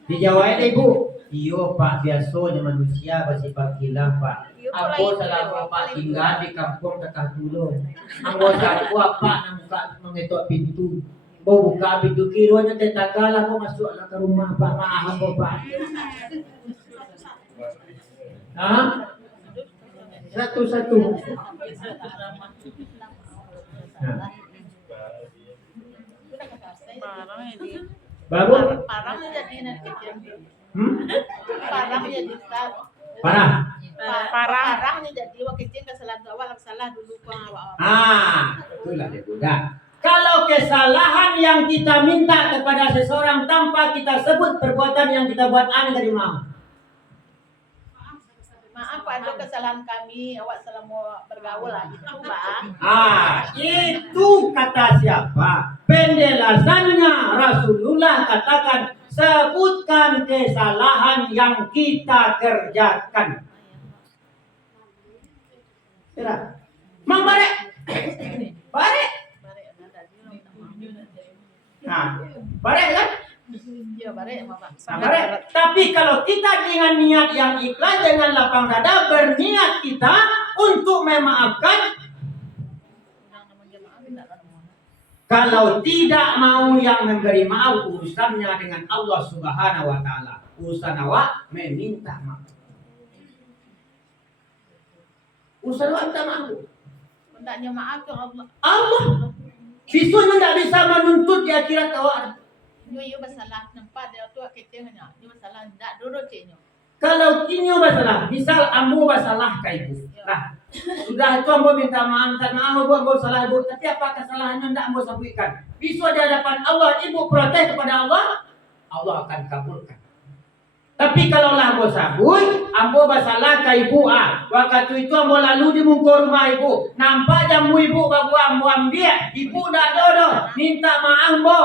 Dijawab ibu, iyo pak biasanya manusia bersifat khilaf pak. Aku selalu pak tinggal di kampung Tekah Tulung. Aku selalu pak nak mengetok pintu. Mau buka pintu kiranya tetangga lah mau masuklah ke rumah pak. Maaf aku pak. Hah? Satu-satu. Baru? Parahnya jadi nanti kecil. Parahnya jadi Ustaz. Parahnya jadi waktu kecil kesalahan awal salah dulu awal. Itulah dia budak. Kalau kesalahan yang kita minta kepada seseorang tanpa kita sebut perbuatan yang kita buat dari mau. Maaf Pak, ada kesalahan kami, awak selama bergaul lah itu Pak. Itu kata siapa? Penjelasannya Rasulullah katakan, sebutkan kesalahan yang kita kerjakan. Kira. Mang bare. Bare. Bare ada dia minta maaf. Nah, bare kan? Iya bare sama Pak. Nah, bare. Tapi kalau kita dengan niat yang ikhlas, dengan lapang dada, berniat kita untuk memaafkan. Undang namanya maaf enggak kan mau. Kalau tidak mau yang memberi maaf, urusannya dengan Allah Subhanahu wa taala. Urusan awak meminta maaf. Urusan awak minta maaf. Undangnya maaf ke Allah. Allah. Sisanya tidak bisa menuntut di akhirat awak. Nyo masalah tempat dia tu ketengnya. Nyo masalah ndak dulu ceknya. Kalau kinyo masalah, misal ambo masalah ka ibu. Nah, sudah itu ambo minta maaf, ambo salah ibu. Tapi apa kesalahannya tidak ambo sampaikan? Besok di hadapan Allah, ibu protes kepada Allah, Allah akan kabulkan. Tapi kalau lah ambo sabui, ambo masalah ka ibu waktu itu ambo lalu di muka rumah ibu, nampak jamu ibu babu ambo ambil, ibu dah dodo, minta maaf ambo.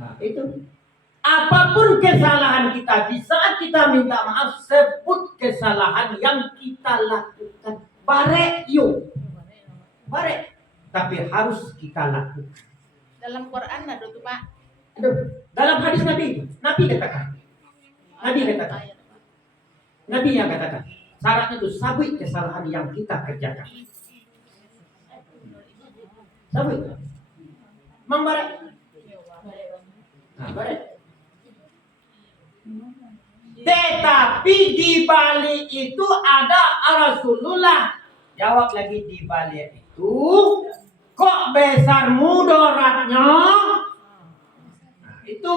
Nah, itu apapun kesalahan kita, di saat kita minta maaf, sebut kesalahan yang kita lakukan. Bare yuk, bare, tapi harus kita lakukan. Dalam Quran ada tuh Pak. Aduh, dalam hadis Nabi katakan, Nabi yang katakan, syaratnya itu sabui kesalahan yang kita kerjakan. Sabui, Mang bare. Nah, tetapi di balik itu ada Rasulullah. Jawab lagi, di balik itu kok besar mudaratnya? Nah, itu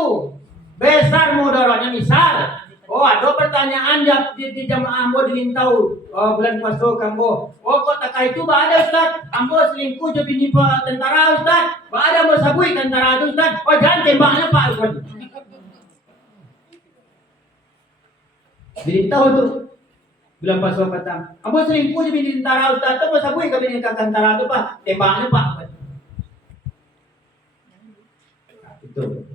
besar mudaratnya. Misal, ada pertanyaan di jamaah ambo dilintau bulan puasa kambo. Kok tak itu ada Ustaz? Ambo selingkuh jadi bini tentara Ustaz. Ada ambo sabui tentara itu Ustaz. Jangan tembaknya Pak Ustaz. Dilintau itu bulan puasa petang. Ambo selingkuh jadi bini tentara Ustaz. Ambo sabui ke bini tentara itu Pak. Tembaknya Pak Ustaz. Nah, itu.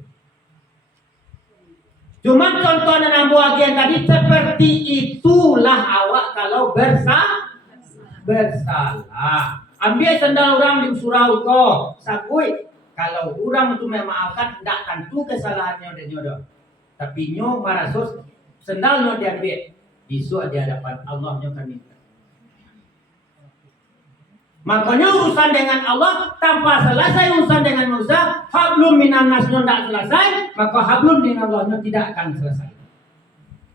Cuma contoh dan bagian tadi seperti itulah awak kalau bersalah. Ambil sendal orang di surau ko, sakui. Kalau orang itu memaafkan, tidak tentu kesalahannya dan nyodo. Tapi nyo marasus sendalnya diambil. Besok di hadapan Allah nyo kan minta. Makanya urusan dengan Allah tanpa selesai urusan dengan manusia, hablum minan nasnya tidak selesai, maka hablum minan Allahnya tidak akan selesai.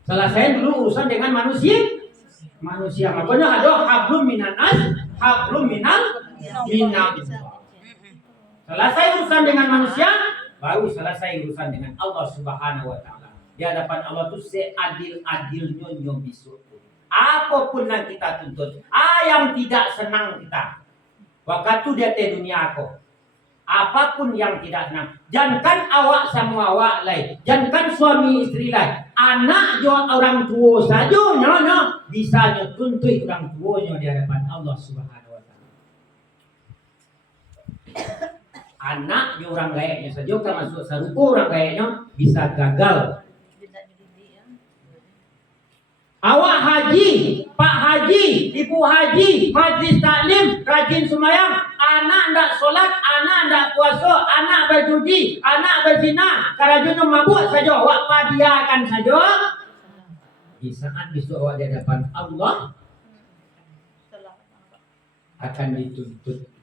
Selesai dulu urusan dengan manusia. Makanya ada hablum minan nas, hablum minan. Selesai urusan dengan manusia, baru selesai urusan dengan Allah Subhanahu wa taala. Di hadapan Allah itu seadil-adilnya nyo besok. Apapun yang kita tuntut, yang tidak senang kita. Waktu dia di dunia aku, apapun yang tidak senang, jangan awak sama awak lain, jangan suami istri lain, anak juga orang tua saja, nyonya bisa tuntut orang tuanya di hadapan Allah Subhanahu wa taala. Anak juga orang lainnya saja, termasuk serupa orang lainnya bisa gagal. Awak haji, Pak Haji, Ibu Haji, majlis taklim, rajin sembahyang, anak ndak solat, anak ndak puasa, anak berjudi, anak berzina, karena mabuk saja, awak padiakan saja. Di saat besok awak di hadapan Allah akan dituntut.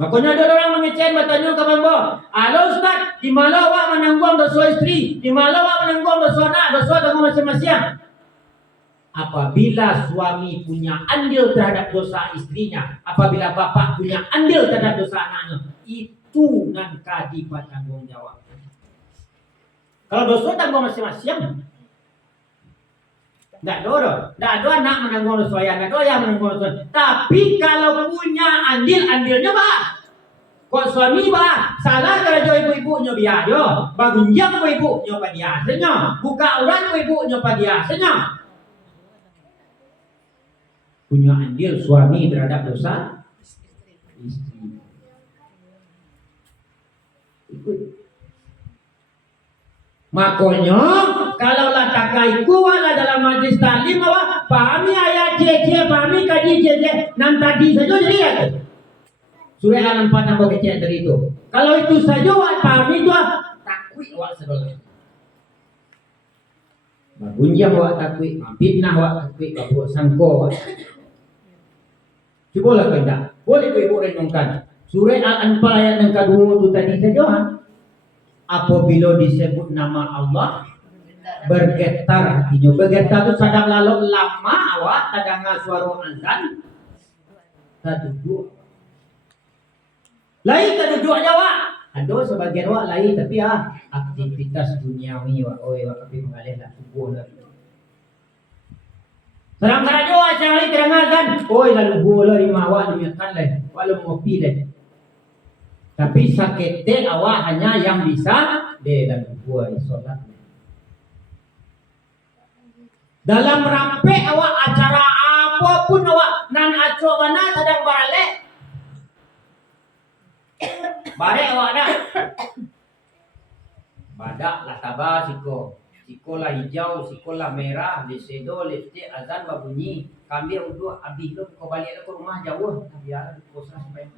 Makanya ada orang mengecek bertanya ke Bambo, "Halo Ustaz, di mana awak menanggung dosa istri? Di mana awak menanggung dosa anak, dosa dengan masing-masing?" Apabila suami punya andil terhadap dosa istrinya, apabila bapak punya andil terhadap dosa anaknya, itu nan kewajiban tanggung jawab. Kalau dosa tanggung masing-masing, tidak ada anak menanggung dosa yang tidak ada yang menanggung dosa. Tapi kalau punya andilnya bah, kok suami bah salah kerja ibu-ibunya biasa, bagunjang ibu-ibunya biasanya, buka urat ibu-ibunya biasanya. Punya andil suami terhadap dosa istri. Ikut. Makanya kalau lah takai kuala dalam majlis taklim awak pahami ayat C, pahami kaji C, nan tadi saja jadi ya. Surah Al-Anfal tambah kecil dari itu. Kalau itu saja awak pahami itu takwi awak sebenarnya. Bunjang awak takwi, fitnah awak takwi, kabur sangko awak. Cuba lah kau boleh ibu renungkan. Surah Al-Anfal ayat yang kedua itu tadi saja. Apabila disebut nama Allah bergetar hatinya. Bergetar itu sadang lalu lama awak kadang suara azan tak duduk. Lain tak duduk aja awak. Ada sebagian awak lain tapi aktivitas duniawi awak. Oh awak tapi mengalir lah subuh lah. Serang-serang awak cari kadang azan. Oh lalu bola lima awak demikian lah. Walau ngopi lah. Tapi sakit awak hanya yang bisa dalam buah solat. Dalam rampe awak acara apapun awak nan aco mana sedang baralek. Barek awak dah. Badak lah tabah siko lah hijau, siko lah merah, lisedo, lipstick, azan berbunyi. Kami udah habis tu kau balik ke rumah jauh. Biar kosong sampai.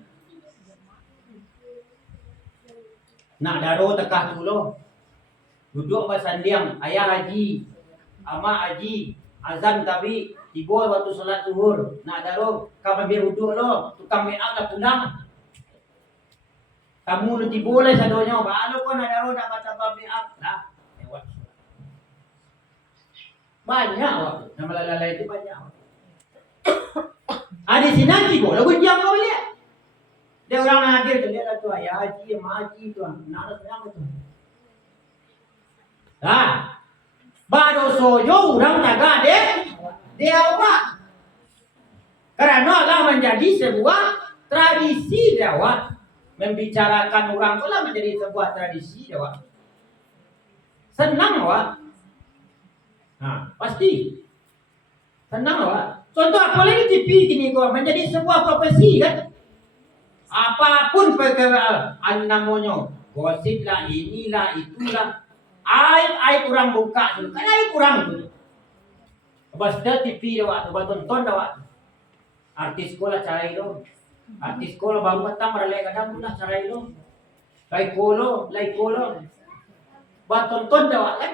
Nak daro tekah dulu. Duduk bersandiang, ayah haji, ama haji, azan tapi tiba waktu solat zuhur. Nak daro kamu biar duduk lo, tukang make up dah pulang. Kamu lu tiba lah sadonya, baru kau nak daro nak baca make up lah. Lewat. Banyak waktu, nama lalai itu banyak. Di sini tiba, lagu jam kau lihat. Dia orang nak hadir tu, dia dah tu ayah haji, mak haji tu, nak senang tu. Baru sojo orang taga dia awak. Karena lah menjadi sebuah tradisi dia awak. Membicarakan orang tu lah menjadi sebuah tradisi dia awak. Senang awak. Pasti. Senang awak. Contoh apalagi TV gini kau menjadi sebuah profesi kan. Apapun perkara namanya, gosip lah, inilah, itulah, aib kurang buka tu, kan aib kurang tu. Lepas tu TV dia waktu, tonton dah waktu. Artis sekolah cara itu, artis sekolah baru petang meralai kadang pun lah cara itu. Lai kolo, buat tonton dah waktu.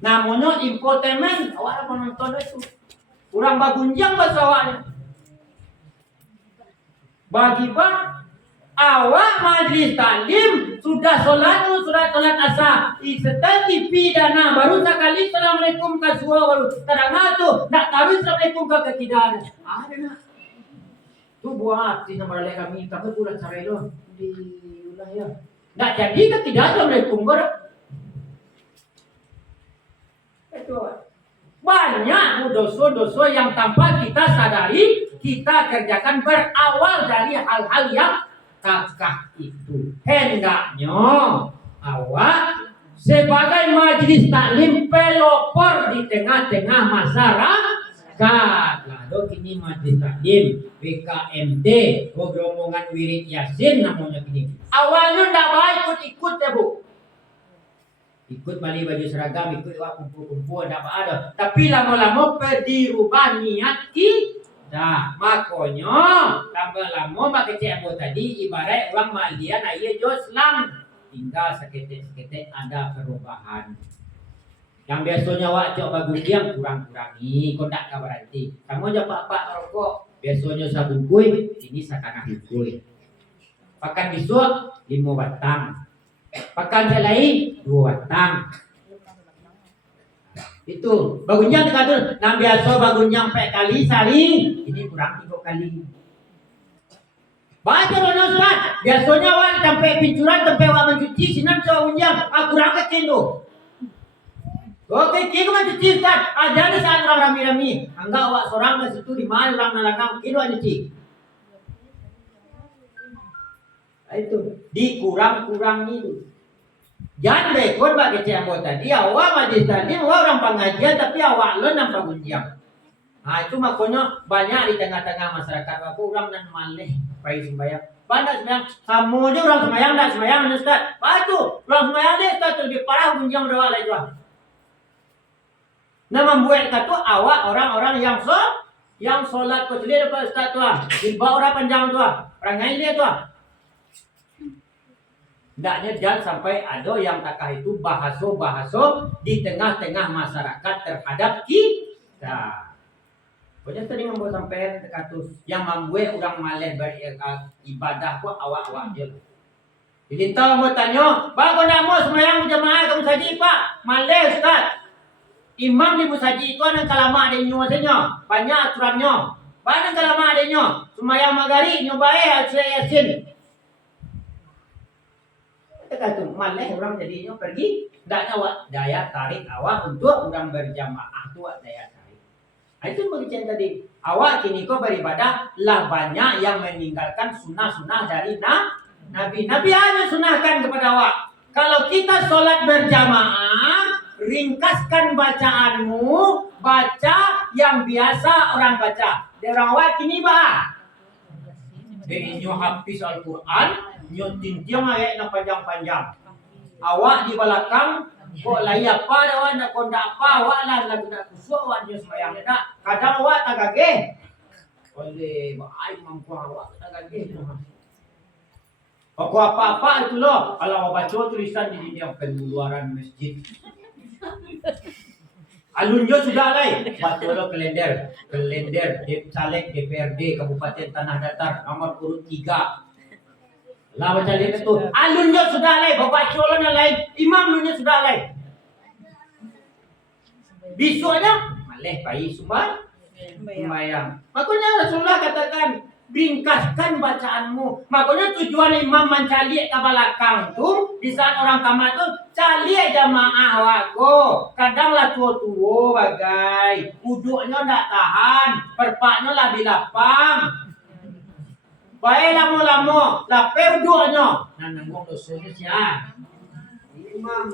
Namanya infotainment, awak apa nonton itu? Kurang bagunjang bahasa awaknya. Bagi awak majlis taklim sudah solat asar setelah TV dana baru sekali assalamualaikum ke suara baru kadang tu nak taruh assalamualaikum ke kekidan ada nak tu buat di nama kami pula cara itu di wilayah nak jadi kekidan assalamualaikum baru itu banyak dosa-dosa yang tanpa kita sadari kita kerjakan berawal dari hal-hal yang kakak itu. Hendaknya awak sebagai majlis taklim pelopor di tengah-tengah masyarakat. Lalu kini majlis taklim BKMT, rombongan wirid yasin namanya kini. Awalnya ndak baik ikut-ikut ya bu. Ikut balik baju seragam, ikut kumpul-kumpul, ndak ada. Tapi lama-lama dirubah niat kita. Makanya tambah lama pakai cebo tadi ibarat orang malian ayah Islam tinggal seketik-seketik ada perubahan. Yang biasanya awak cok bagus yang kurang-kurangi, kau tak berarti. Kamu aja pak rokok biasanya sabungkui, ini setengah bungkui. Pakan besok 5 batang, pakan selai 2 batang. Itu bagunyang dikatakan nang biasa bagunyang 4 kali sehari ini kurang 3 kali. Baca dona Ustaz, biasanya awak sampai pincuran sampai awak mencuci sinan bagunyang kurang kecil tu. Oke, kiko mencuci Ustaz. Jadi saat orang rami-rami, anggap awak seorang di situ di mana orang nalangam kilo cuci. Itu dikurang-kurangi itu. Jangan rekod bagi cembo tadi awak majlis tadi awak orang pengajian tapi awak lo nampak gunjang. Itu makanya banyak di tengah-tengah masyarakat aku orang nan maleh. Pergi sembahyang. Pada sembahyang, kamu aja orang sembahyang dah sembahyang Ustaz. Batu, orang sembahyang dia Ustaz lebih parah gunjang doa lah itu. Nah membuat kata awak orang-orang yang solat kau sendiri apa Ustaz tu. Tiba orang panjang tu. Orang lain dia tu. Hendaknya jangan sampai ada yang takah itu bahasa-bahasa di tengah-tengah masyarakat terhadap kita. Pokoknya tadi ngomong sampai katus yang membuat orang malas beribadah pun awak-awak je. Jadi tahu mau tanya, "Pak, kau nak mau sembahyang berjamaah kamu saji, Pak?" Malas, Ustaz. Imam di musaji itu ada kalama adanya saja. Banyak aturannya. Banyak kalama adanya. Sembahyang maghrib nyobai Yasin. Kita kata malas orang jadinya pergi, tak awak daya tarik awak untuk orang berjamaah tu daya tarik. Itu bagian tadi. Awak kini kau beribadah lah banyak yang meninggalkan sunnah-sunnah dari Nabi. Nabi hanya sunnahkan kepada awak. Kalau kita sholat berjamaah, ringkaskan bacaanmu, baca yang biasa orang baca. Dia orang awak kini bah. Dia nyo habis Al-Quran, nyo tintiang ayat yang panjang-panjang. Awak di belakang kok layak apa dah nak kondak apa awak lah nak kusuk awak dia sembahyang nak. Kadang awak tak gagih. Oleh baai mampu awak tak gagih. Pokok apa-apa itu loh. Kalau awak baca tulisan di dunia pengeluaran masjid. Alunnya sudah lah. Baca lo kalender caleg DPRD Kabupaten Tanah Datar nomor urut 3. Lah baca lihat itu. Alunnya sudah lah. Baca lo yang lain. Imam lunya sudah lah. Besoknya malih bayi sembahyang. Makanya Rasulullah katakan ringkaskan bacaanmu. Makanya tujuan imam mencalik ke belakang tu di saat orang kamar tu calik jamaah wako. Kadanglah tua-tua bagai uduknya tak tahan, perpaknya lebih lapang. Baik lama-lama, lapar uduknya. Nah nanggung dosa-dosa siapa? Imam.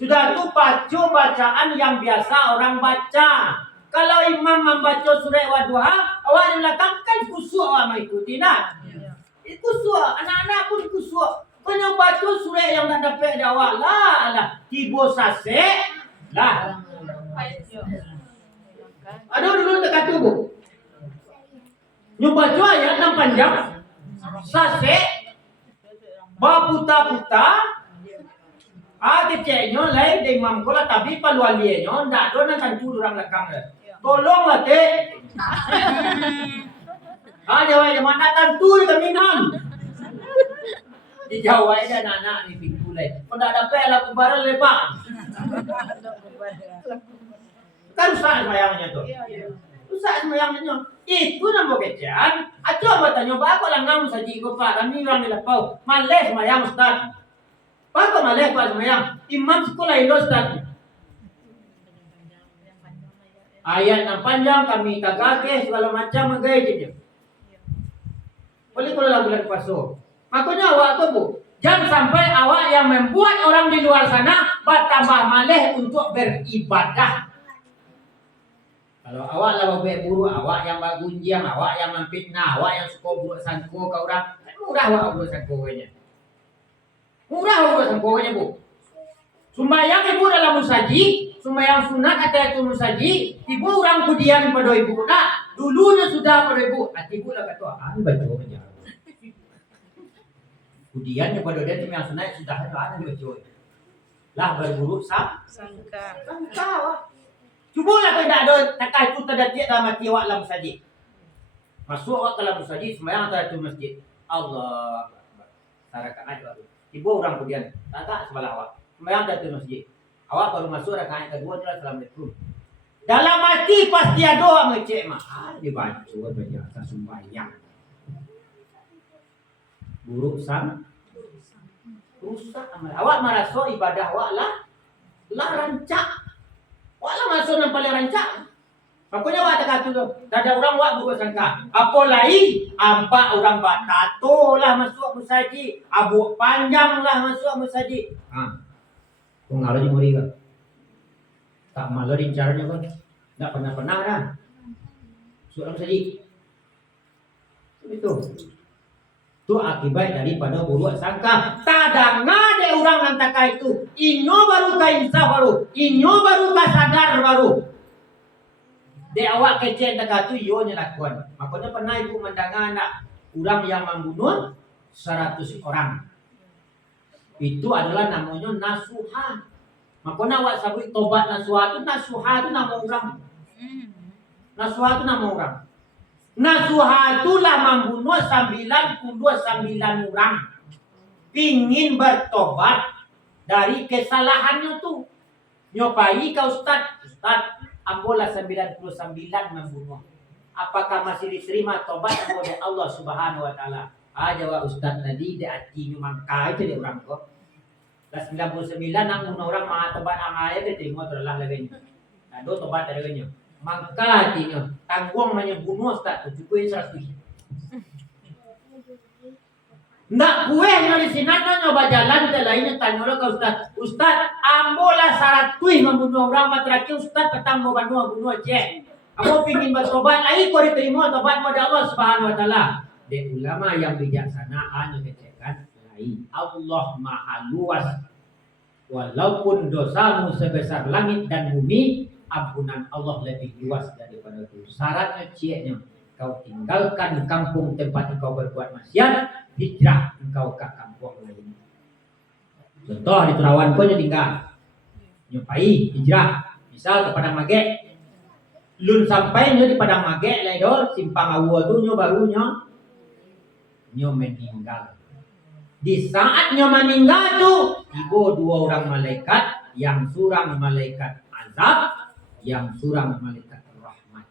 Sudah tu baca bacaan yang biasa orang baca. Kalau imam membaca surah Wadduha, awak di belakang kan kusuk awak mengikuti nak. Kusuk, anak-anak pun kusuk. Kau baca surah yang tak dapat dari awak lah. Tiba sasek lah. Ada dulu tak kata bu. Baca ayat yang panjang. Sasek. Baputa-puta. Keceknya lain dari imam kola tapi palualinya ndak ada nak kancu orang belakang dah. Tolonglah teh. Jawab mana kancu di kaminan. Dijawab dah anak-anak ni pintu lain. Kau ndak dapat lah kubaran lepak. Kan rusak sembahyangnya tu. Rusak sembahyangnya. Itu nama kecaan. Coba tanya apa langgam saji kau Pak. Kami orang dilepau. Malas sembahyang Ustaz. Pak malah pas sembahyang imam sekolah Indo Ustaz. Ayat yang panjang kami kagak segala macam menggaya je. Boleh kalau lagu bulan puasa. Makanya awak tu bu, jangan sampai awak yang membuat orang di luar sana bertambah malah untuk beribadah. Kalau awak lah bawa buruk, awak yang bagunjang, awak yang memfitnah, awak yang suka buruk sangko ke orang, kan murah awak buruk sangkonya. Murah urusan pokoknya bu. Sembahyang ibu dalam musaji, sembahyang sunat atau itu musaji, ibu orang kudian pada ibu nak, dulunya sudah pada ibu, ibu lah kata, baca aja. Kudian pada dia sembahyang sunat sudah ada baca. Lah berburu sangka. Cuba lah tidak ada takah itu terdapat dalam hati awak dalam musaji. Masuk awak dalam musaji, sembahyang atau itu masjid. Allah Tarakan aja baru. Ibu orang kemudian tak sebelah awak. Sembahyang dari masjid. Awak baru masuk rakaat kedua adalah Assalamualaikum. Dalam hati pasti ada doa mengecek mah. Dibaca berjasa sembahyang. Buruk rusak amal. Awak merasa ibadah awak lah rancak. Awak lah masuk yang paling rancak. Makanya awak kata tu, ada orang awak buruk sangka. Apa lain? Ampak orang buat tato lah masuk musaji, abu panjang lah masuk musaji. Kau ngalah di muri ke? Tak malu di caranya kan? Tak pernah dah. Surat musaji. Itu akibat daripada buruk sangka. Tadanga de orang nantaka itu. Inyo baru ka insaf baru. Inyo baru ka sadar baru. De awak kecil taka tu yo nya lakuan. Makanya pernah ibu mendengar anak orang yang membunuh 100 orang. Itu adalah namanya nasuha. Makanya awak sabut tobat nasuha itu nama orang. Nasuha itu nama orang. Nasuha itulah membunuh 99 orang. Pingin bertobat dari kesalahannya tuh. Nyopai kau Ustaz, ambola 99 membunuh. Apakah masih diterima tobat oleh Allah Subhanahu wa taala? Jawab Ustaz tadi de hatinya mangka itu dia orang kok. 99 nang orang mah tobat angaya dia terima terlah lagi. Nah, do tobat dari nya. Mangka hatinya tanggung bunuh Ustaz cukup 100. Ndak kue nyari sinatnya nyoba jalan ke lainnya tanya ke Ustaz ambola 100 membunuh orang matraki Ustaz petang mau bunuh cek. Aku pingin bertobat lagi kau diterima tobat pada Allah Subhanahu wa taala. De ulama yang bijaksana anu kecekan lain. Allah Maha luas. Walaupun dosamu sebesar langit dan bumi, ampunan Allah lebih luas daripada itu. Syaratnya cieknya kau tinggalkan kampung tempat engkau berbuat maksiat, hijrah engkau ke kampung lain. Contoh di Terawan kau tinggal, nyopai hijrah, misal kepada Mage, lun sampai nyo di Padang Mage, ledo simpang awu tu nyo barunya nyo meninggal. Di saat nyo meninggal tu, ibu 2 orang malaikat, yang surang malaikat azab, yang surang malaikat rahmat.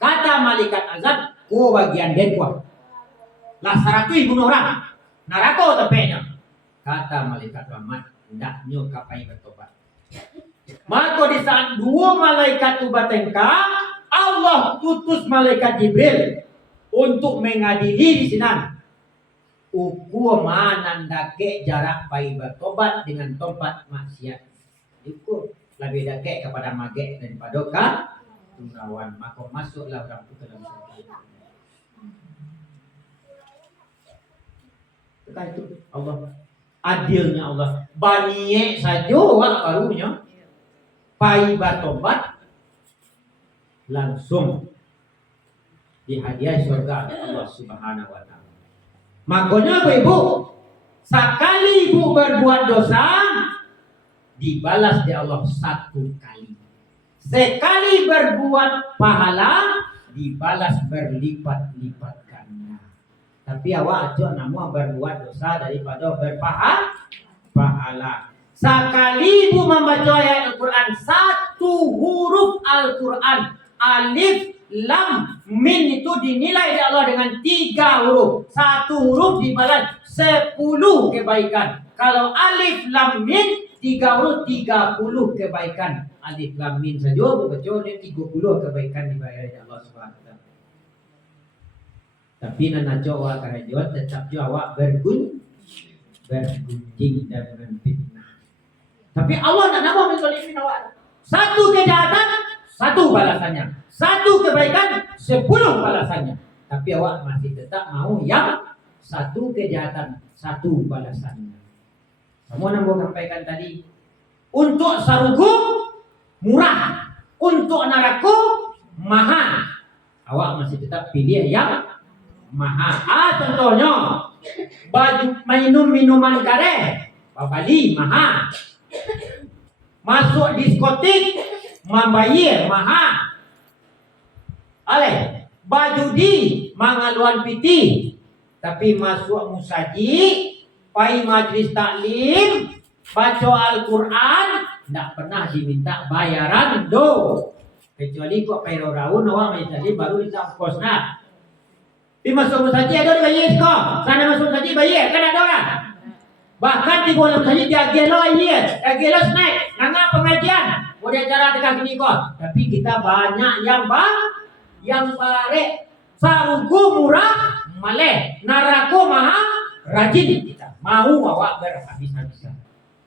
Kata malaikat azab, ko bagian dekwa. Lah 100 bunuh orang. Narako tepenya. Kata malaikat rahmat, hendak nyo kapai bertobat. Maka di saat 2 malaikat tu batengka, Allah utus malaikat Jibril untuk mengadili di sini. Ukur manandake jarak pai bertobat dengan tempat maksiat. Ukur lebih dake kepada Mage daripada ka Turawan. Maka masuklah orang itu dalam surga. Itu Allah adilnya Allah. Baniye saja wak barunya pai bertobat langsung dihadiah surga Allah Subhanahu wa taala. Makanya ibu, sekali ibu berbuat dosa dibalas di Allah 1 kali. Sekali berbuat pahala dibalas berlipat-lipat ganda. Tapi awak aja nama berbuat dosa daripada berpahala. Sekali ibu membaca ayat Al-Quran 1 huruf Al-Quran alif lam min itu dinilai oleh Allah dengan 3 huruf. 1 huruf dibalas 10 kebaikan. Kalau alif lam min 3 huruf 30 kebaikan. Alif lam min saja baca dia 30 kebaikan dibayar oleh Allah Subhanahu wa taala. Tapi nana Jawa karajot tetap Jawa bergunjing dan fitnah. Tapi Allah tak nama menzalimin awak. 1 kejahatan 1 balasannya, 1 kebaikan 10 balasannya. Tapi awak masih tetap mau yang 1 kejahatan 1 balasannya. Kamu nak sampaikan tadi, untuk sarugu murah, untuk neraka mahal. Awak masih tetap pilih yang mahal. Contohnya baju minum minuman kare, babali mahal. Masuk diskotik membayar mahal. Ale baju di mangaluan piti, tapi masuk musaji, pai majlis taklim, baca Al-Quran, tidak pernah diminta bayaran do. Kecuali kok pai raun awak majlis taklim baru bisa ongkos nah. Tapi masuk musaji ada dibayar kok. Sana masuk musaji bayar kan ada orang. Bahkan di bola musaji dia gelo iya, gelo snack, nangga pengajian. Boleh cara dekat gini kok. Tapi kita banyak yang bare sarugu murah maleh, narako mahal rajin kita. Mau awak berhabis-habisan.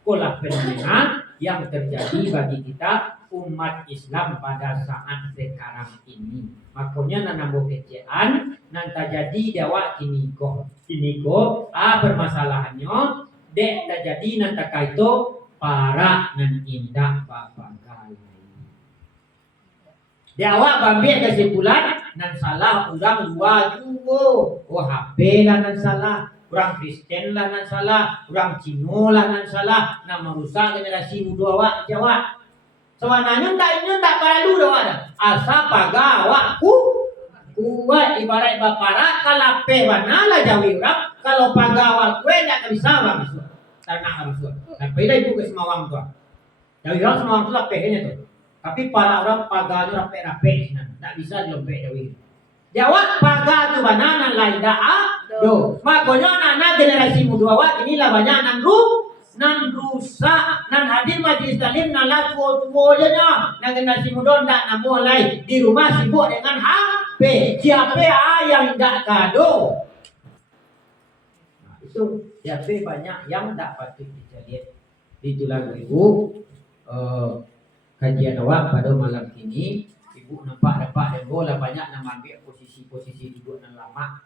Kolah fenomena yang terjadi bagi kita umat Islam pada saat sekarang ini. Makanya nanambo kecean nan terjadi dewa kiniko permasalahannya dek terjadi nan takaito para nan indah bapagai. Dewa bambil kesimpulan nan salah orang luar juga. Oh HP lah nan salah, orang Kristen lah nan salah, orang Cina lah nan salah, nak merusak generasi muda awak Jawa. Sebenarnya tak perlu doa dah. Asa pagawaku kuat ibarat bapara kalau pewana lah jawi orang kalau pagawa kue tak bisa bang masuk. Tak nak masuk. Tapi dah ibu ke semawang tu. Jawi orang semawang tu lapehnya tu. Tapi para orang paganya rapi-rapi tak bisa dilempek jawi. Jawab paga tu banana lain dah do. Makanya anak generasi muda awak inilah banyak nan rusak nan hadir majlis taklim nan laku tuanya nan generasi muda ndak nak mulai di rumah sibuk dengan HP. Siapa yang tidak kado? Nah, itu siapa banyak yang tak patut kita lihat. Itulah ibu kajian awak pada malam ini. Ibu nampak dan bola banyak nak ambil posisi duduk nan lama.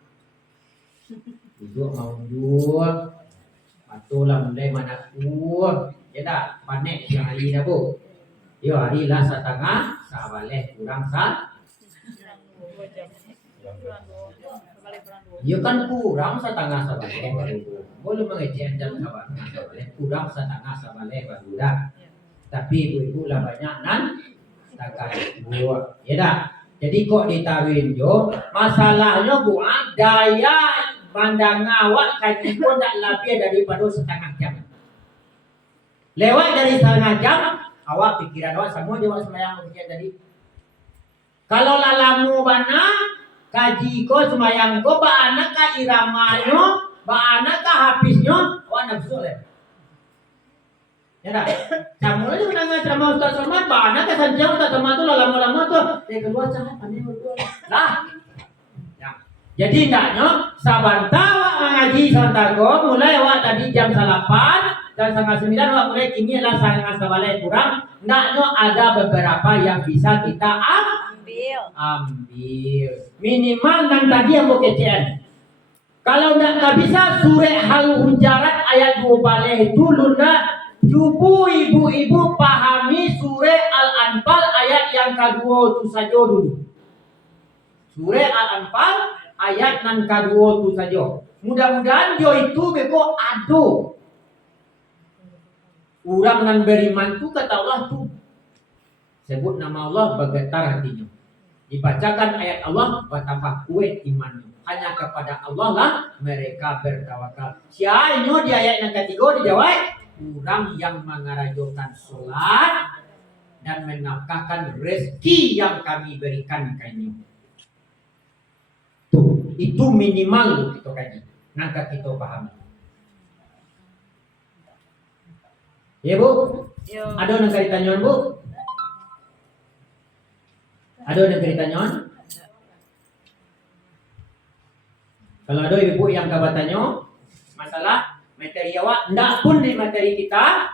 Duduk mau duduk patulah mulai mana ya tak panek siang hari dah bu. Yo hari lah setengah sabaleh kurang yo kan kurang setengah sabaleh baru boleh mengejar jam sabaleh kurang setengah sabaleh baru dah. Tapi ibu-ibu lah banyak nan takai buat ya dah. Jadi kok ditawin jo masalahnya buat daya pandang awak kaji pun tak lebih daripada setengah jam. Lewat dari setengah jam, awak pikiran awak semua jawab semayang berfikir tadi. Kalau lalamu bana kaji ko semayang ko ba anak ka iramanyo, ba anak ka habisnya, awak nafsu leh. Ya dah. Kamu aja menangis sama Ustaz Salman, ba anak ka sanjang Ustaz Salman tu lama-lama tu, dia keluar sangat pandai berdua. Lah. Jadi hendaknya sabanta awak mengaji santago mulai awak tadi jam 8 dan setengah 9 awak mulai kini adalah setengah 11 kurang. Hendaknya ada beberapa yang bisa kita ambil. Minimal dan tadi yang mau kecil. Kalau tidak bisa surah Al-Hujarat ayat 2 balik itu luna cubu ibu-ibu pahami surah Al-Anfal ayat yang kedua itu saja dulu. Surah Al-Anfal ayat nan kedua tu saja. Mudah-mudahan jo itu beko ado. Orang nan beriman tu kata Allah tu sebut nama Allah bergetar hatinya. Dibacakan ayat Allah bertambah kuat imannya. Hanya kepada Allah lah mereka bertawakal. Siapa di ayat yang ketiga dijawab orang yang mengarajokan solat dan menafkahkan rezeki yang kami berikan kami. Itu minimal kita kaji. Nangka kita pahami. Ya bu? Yo. Ada yang ditanya bu? Ada yang ditanya? Kalau ada ibu yang kabar tanya masalah materi awak, ndak pun di materi kita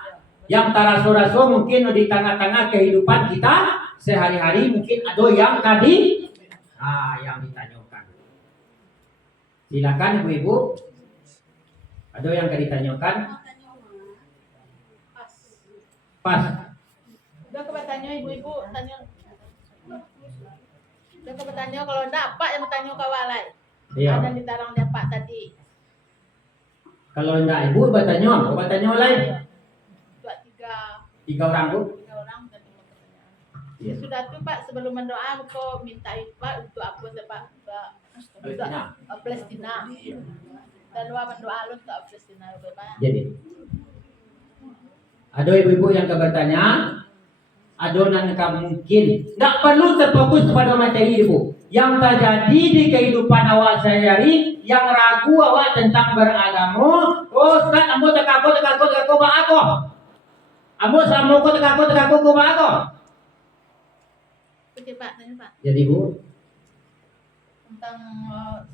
yang taraso-raso mungkin di tengah-tengah kehidupan kita sehari-hari mungkin ada yang tadi yang ditanya. Silakan ibu-ibu. Ada yang ditanyakan? Pas. Udah ke bertanya ibu-ibu tanya. Udah ke bertanya kalau enggak apa yang bertanya ke walai. Iya. Ada di tarang dapat tadi. Kalau enggak ibu bertanya, apa bertanya lain? Dua tiga orang bu. 3 orang dan 5 pertanyaan. Iya. Sudah tuh Pak sebelum mendoa kok minta Pak untuk apa Pak? Palestina. Dan doa mendoa untuk Palestina Pak. Jadi ada ibu-ibu yang bertanya, ada yang mungkin tidak perlu terfokus pada materi ibu. Yang terjadi di kehidupan awak sehari-hari, yang ragu awak tentang beragama. Oh Ustaz, ambo takut ba ako. Ambo sama ko takut ba ako. Oke Pak, tanya Pak. Jadi bu. Tentang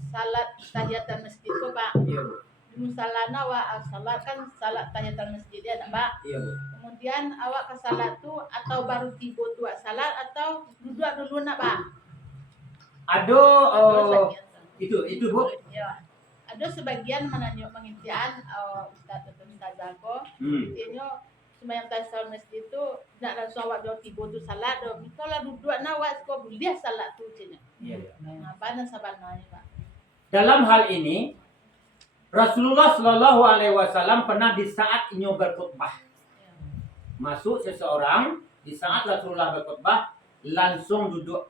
salat tahiyatan masjid kok Pak. Iya. Musalana wa salat kan salat tahiyatul masjid ya Pak. Iya Bu. Kemudian awak ke salat tu atau baru tiba tu salat atau duduk dulu nak Pak? Ada itu Bu. Ya. Ada sebagian menanya pengintian ustaz atau ustazah ko. Intinya sembahyang tahiyatul masjid tu nak langsung awak dua tiba tu salat do. Kalau duduk nak awak ko boleh salat tu cina. Iya. Apa nak sabananya Pak? Dalam hal ini Rasulullah Shallallahu Alaihi Wasallam pernah di saat inyo berkhutbah masuk seseorang di saat Rasulullah berkhutbah langsung duduk,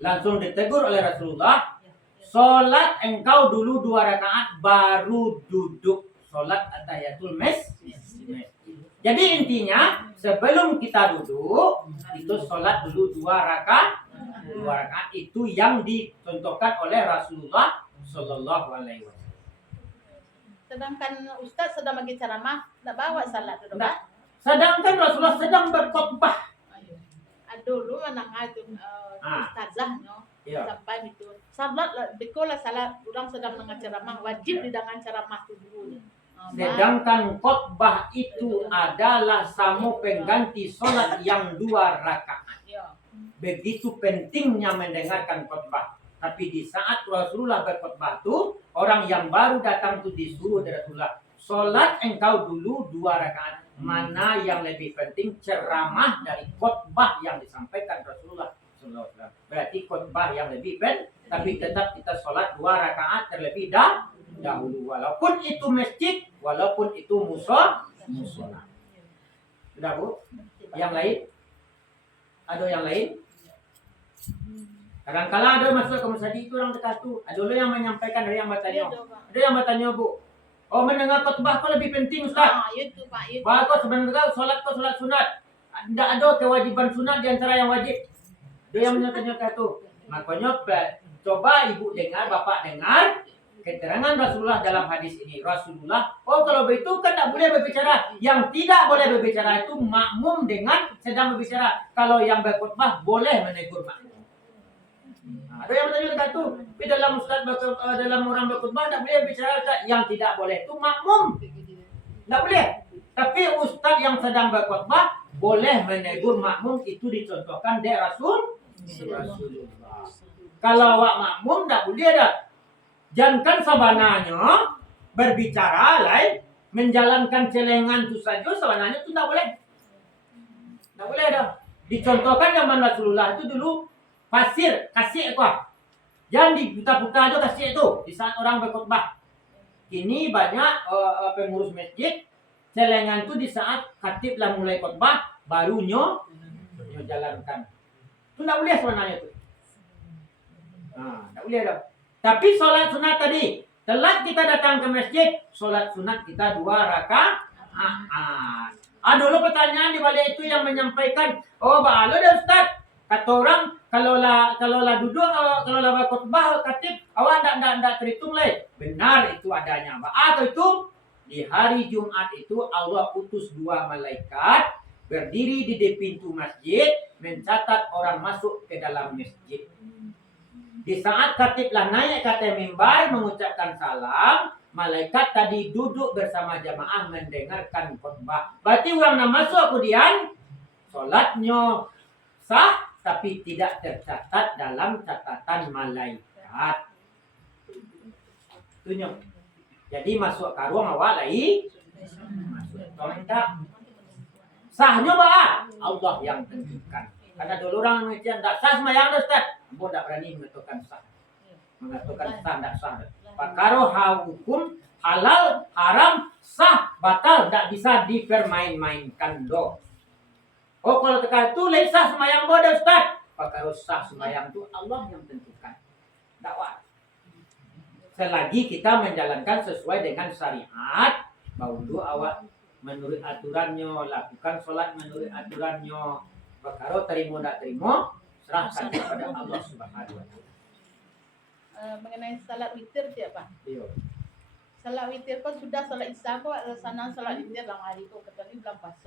langsung ditegur oleh Rasulullah, sholat engkau dulu 2 rakaat baru duduk sholat tahiyatul masjid. Jadi intinya sebelum kita duduk itu sholat dulu 2 rakaat. 2 rakaat itu yang dicontohkan oleh Rasulullah Shallallahu Alaihi Wasallam. Sedangkan Ustaz sedang bagi ceramah, nak bawa salat tu Pak. Sedangkan Rasulullah sedang berkhutbah. Dulu menang itu ustazahnya Iya. sampai itu salat bekola salat orang sedang mendengar ceramah wajib didengar ceramah tu dulu. Sedangkan khutbah itu adalah samo pengganti sholat yang 2 rakaat. Ya. Begitu pentingnya mendengarkan khutbah. Tapi di saat Rasulullah berkhutbah itu, orang yang baru datang itu disuruh dari Rasulullah, sholat engkau dulu 2 rakaat. Mana yang lebih penting, ceramah dari khutbah yang disampaikan Rasulullah SAW. Berarti khutbah yang lebih penting, tapi tetap kita sholat 2 rakaat terlebih dahulu. Walaupun itu masjid, walaupun itu musola. Sudah Bu? Yang lain? Ada yang lain? Kadang-kala ada masuk ke masjid itu orang dekat tu. Ada yang menyampaikan, ada yang bertanya. Ada yang bertanya Bu. Oh mendengar khutbah kau lebih penting Ustaz. Itu Pak. Itu. Bagus sebenarnya solat kau solat sunat. Tidak ada kewajiban sunat di antara yang wajib. Ada yang bertanya tu. Makanya coba ibu dengar, bapak dengar keterangan Rasulullah dalam hadis ini. Rasulullah, oh kalau begitu kan tak boleh berbicara. Yang tidak boleh berbicara itu makmum dengan sedang berbicara. Kalau yang berkhutbah boleh menegur makmum. Ada yang bertanya dekat tu, tapi dalam ustaz dalam orang berkhutbah tak boleh bicara yang tidak boleh itu makmum. Tak boleh. Tapi ustaz yang sedang berkhutbah boleh menegur makmum, itu dicontohkan dari Rasulullah. Kalau awak makmum tak boleh dah. Jangan sabananya berbicara lain, menjalankan celengan itu saja sabananya itu tak boleh. Tak boleh dah. Dicontohkan zaman Rasulullah itu dulu pasir, kasih apa? Jangan diputar-putar aja kasih itu di saat orang berkhutbah. Ini banyak pengurus masjid celengan itu di saat khatib lah mulai khutbah barunya jalankan. Itu tak boleh sebenarnya itu. Tak boleh dah. Tapi solat sunat tadi, telat kita datang ke masjid, solat sunat kita 2 rakaat. Dulu pertanyaan di balik itu yang menyampaikan, oh balo dah Ustaz. Kata orang kalau lah duduk kalau lah berkhutbah khatib awak ndak terhitung leh. Benar itu adanya. Atau itu di hari Jumat itu Allah utus 2 malaikat berdiri di pintu masjid mencatat orang masuk ke dalam masjid. Di saat khatiblah naik ke atas mimbar mengucapkan salam, malaikat tadi duduk bersama jamaah mendengarkan khutbah. Berarti orang nak masuk kemudian solatnya sah tapi tidak tercatat dalam catatan malaikat. Tunjuk. Jadi masuk ke ruang awak lagi masuk tontak. Sahnya bah Allah yang tentukan. Karena dulu orang mengajian tak sah sembahyang Ustaz. Ambo tak berani mengatakan sah. Mengatakan sah tak sah. Perkara hukum halal, haram, sah, batal tak bisa dipermain-mainkan doh. Oh kalau tekan tu sah sembahyang bodoh Ustaz. Perkara sah sembahyang tu Allah yang tentukan. Dakwah. Selagi kita menjalankan sesuai dengan syariat, baru awak menurut aturannya, lakukan solat menurut aturannya. Perkara terima tak terima, serahkan kepada Allah Subhanahu wa taala. Mengenai salat witir dia Pak. Iya. Salat witir kan sudah salat isya kok sana salat witir dalam hari itu kecuali bulan puasa.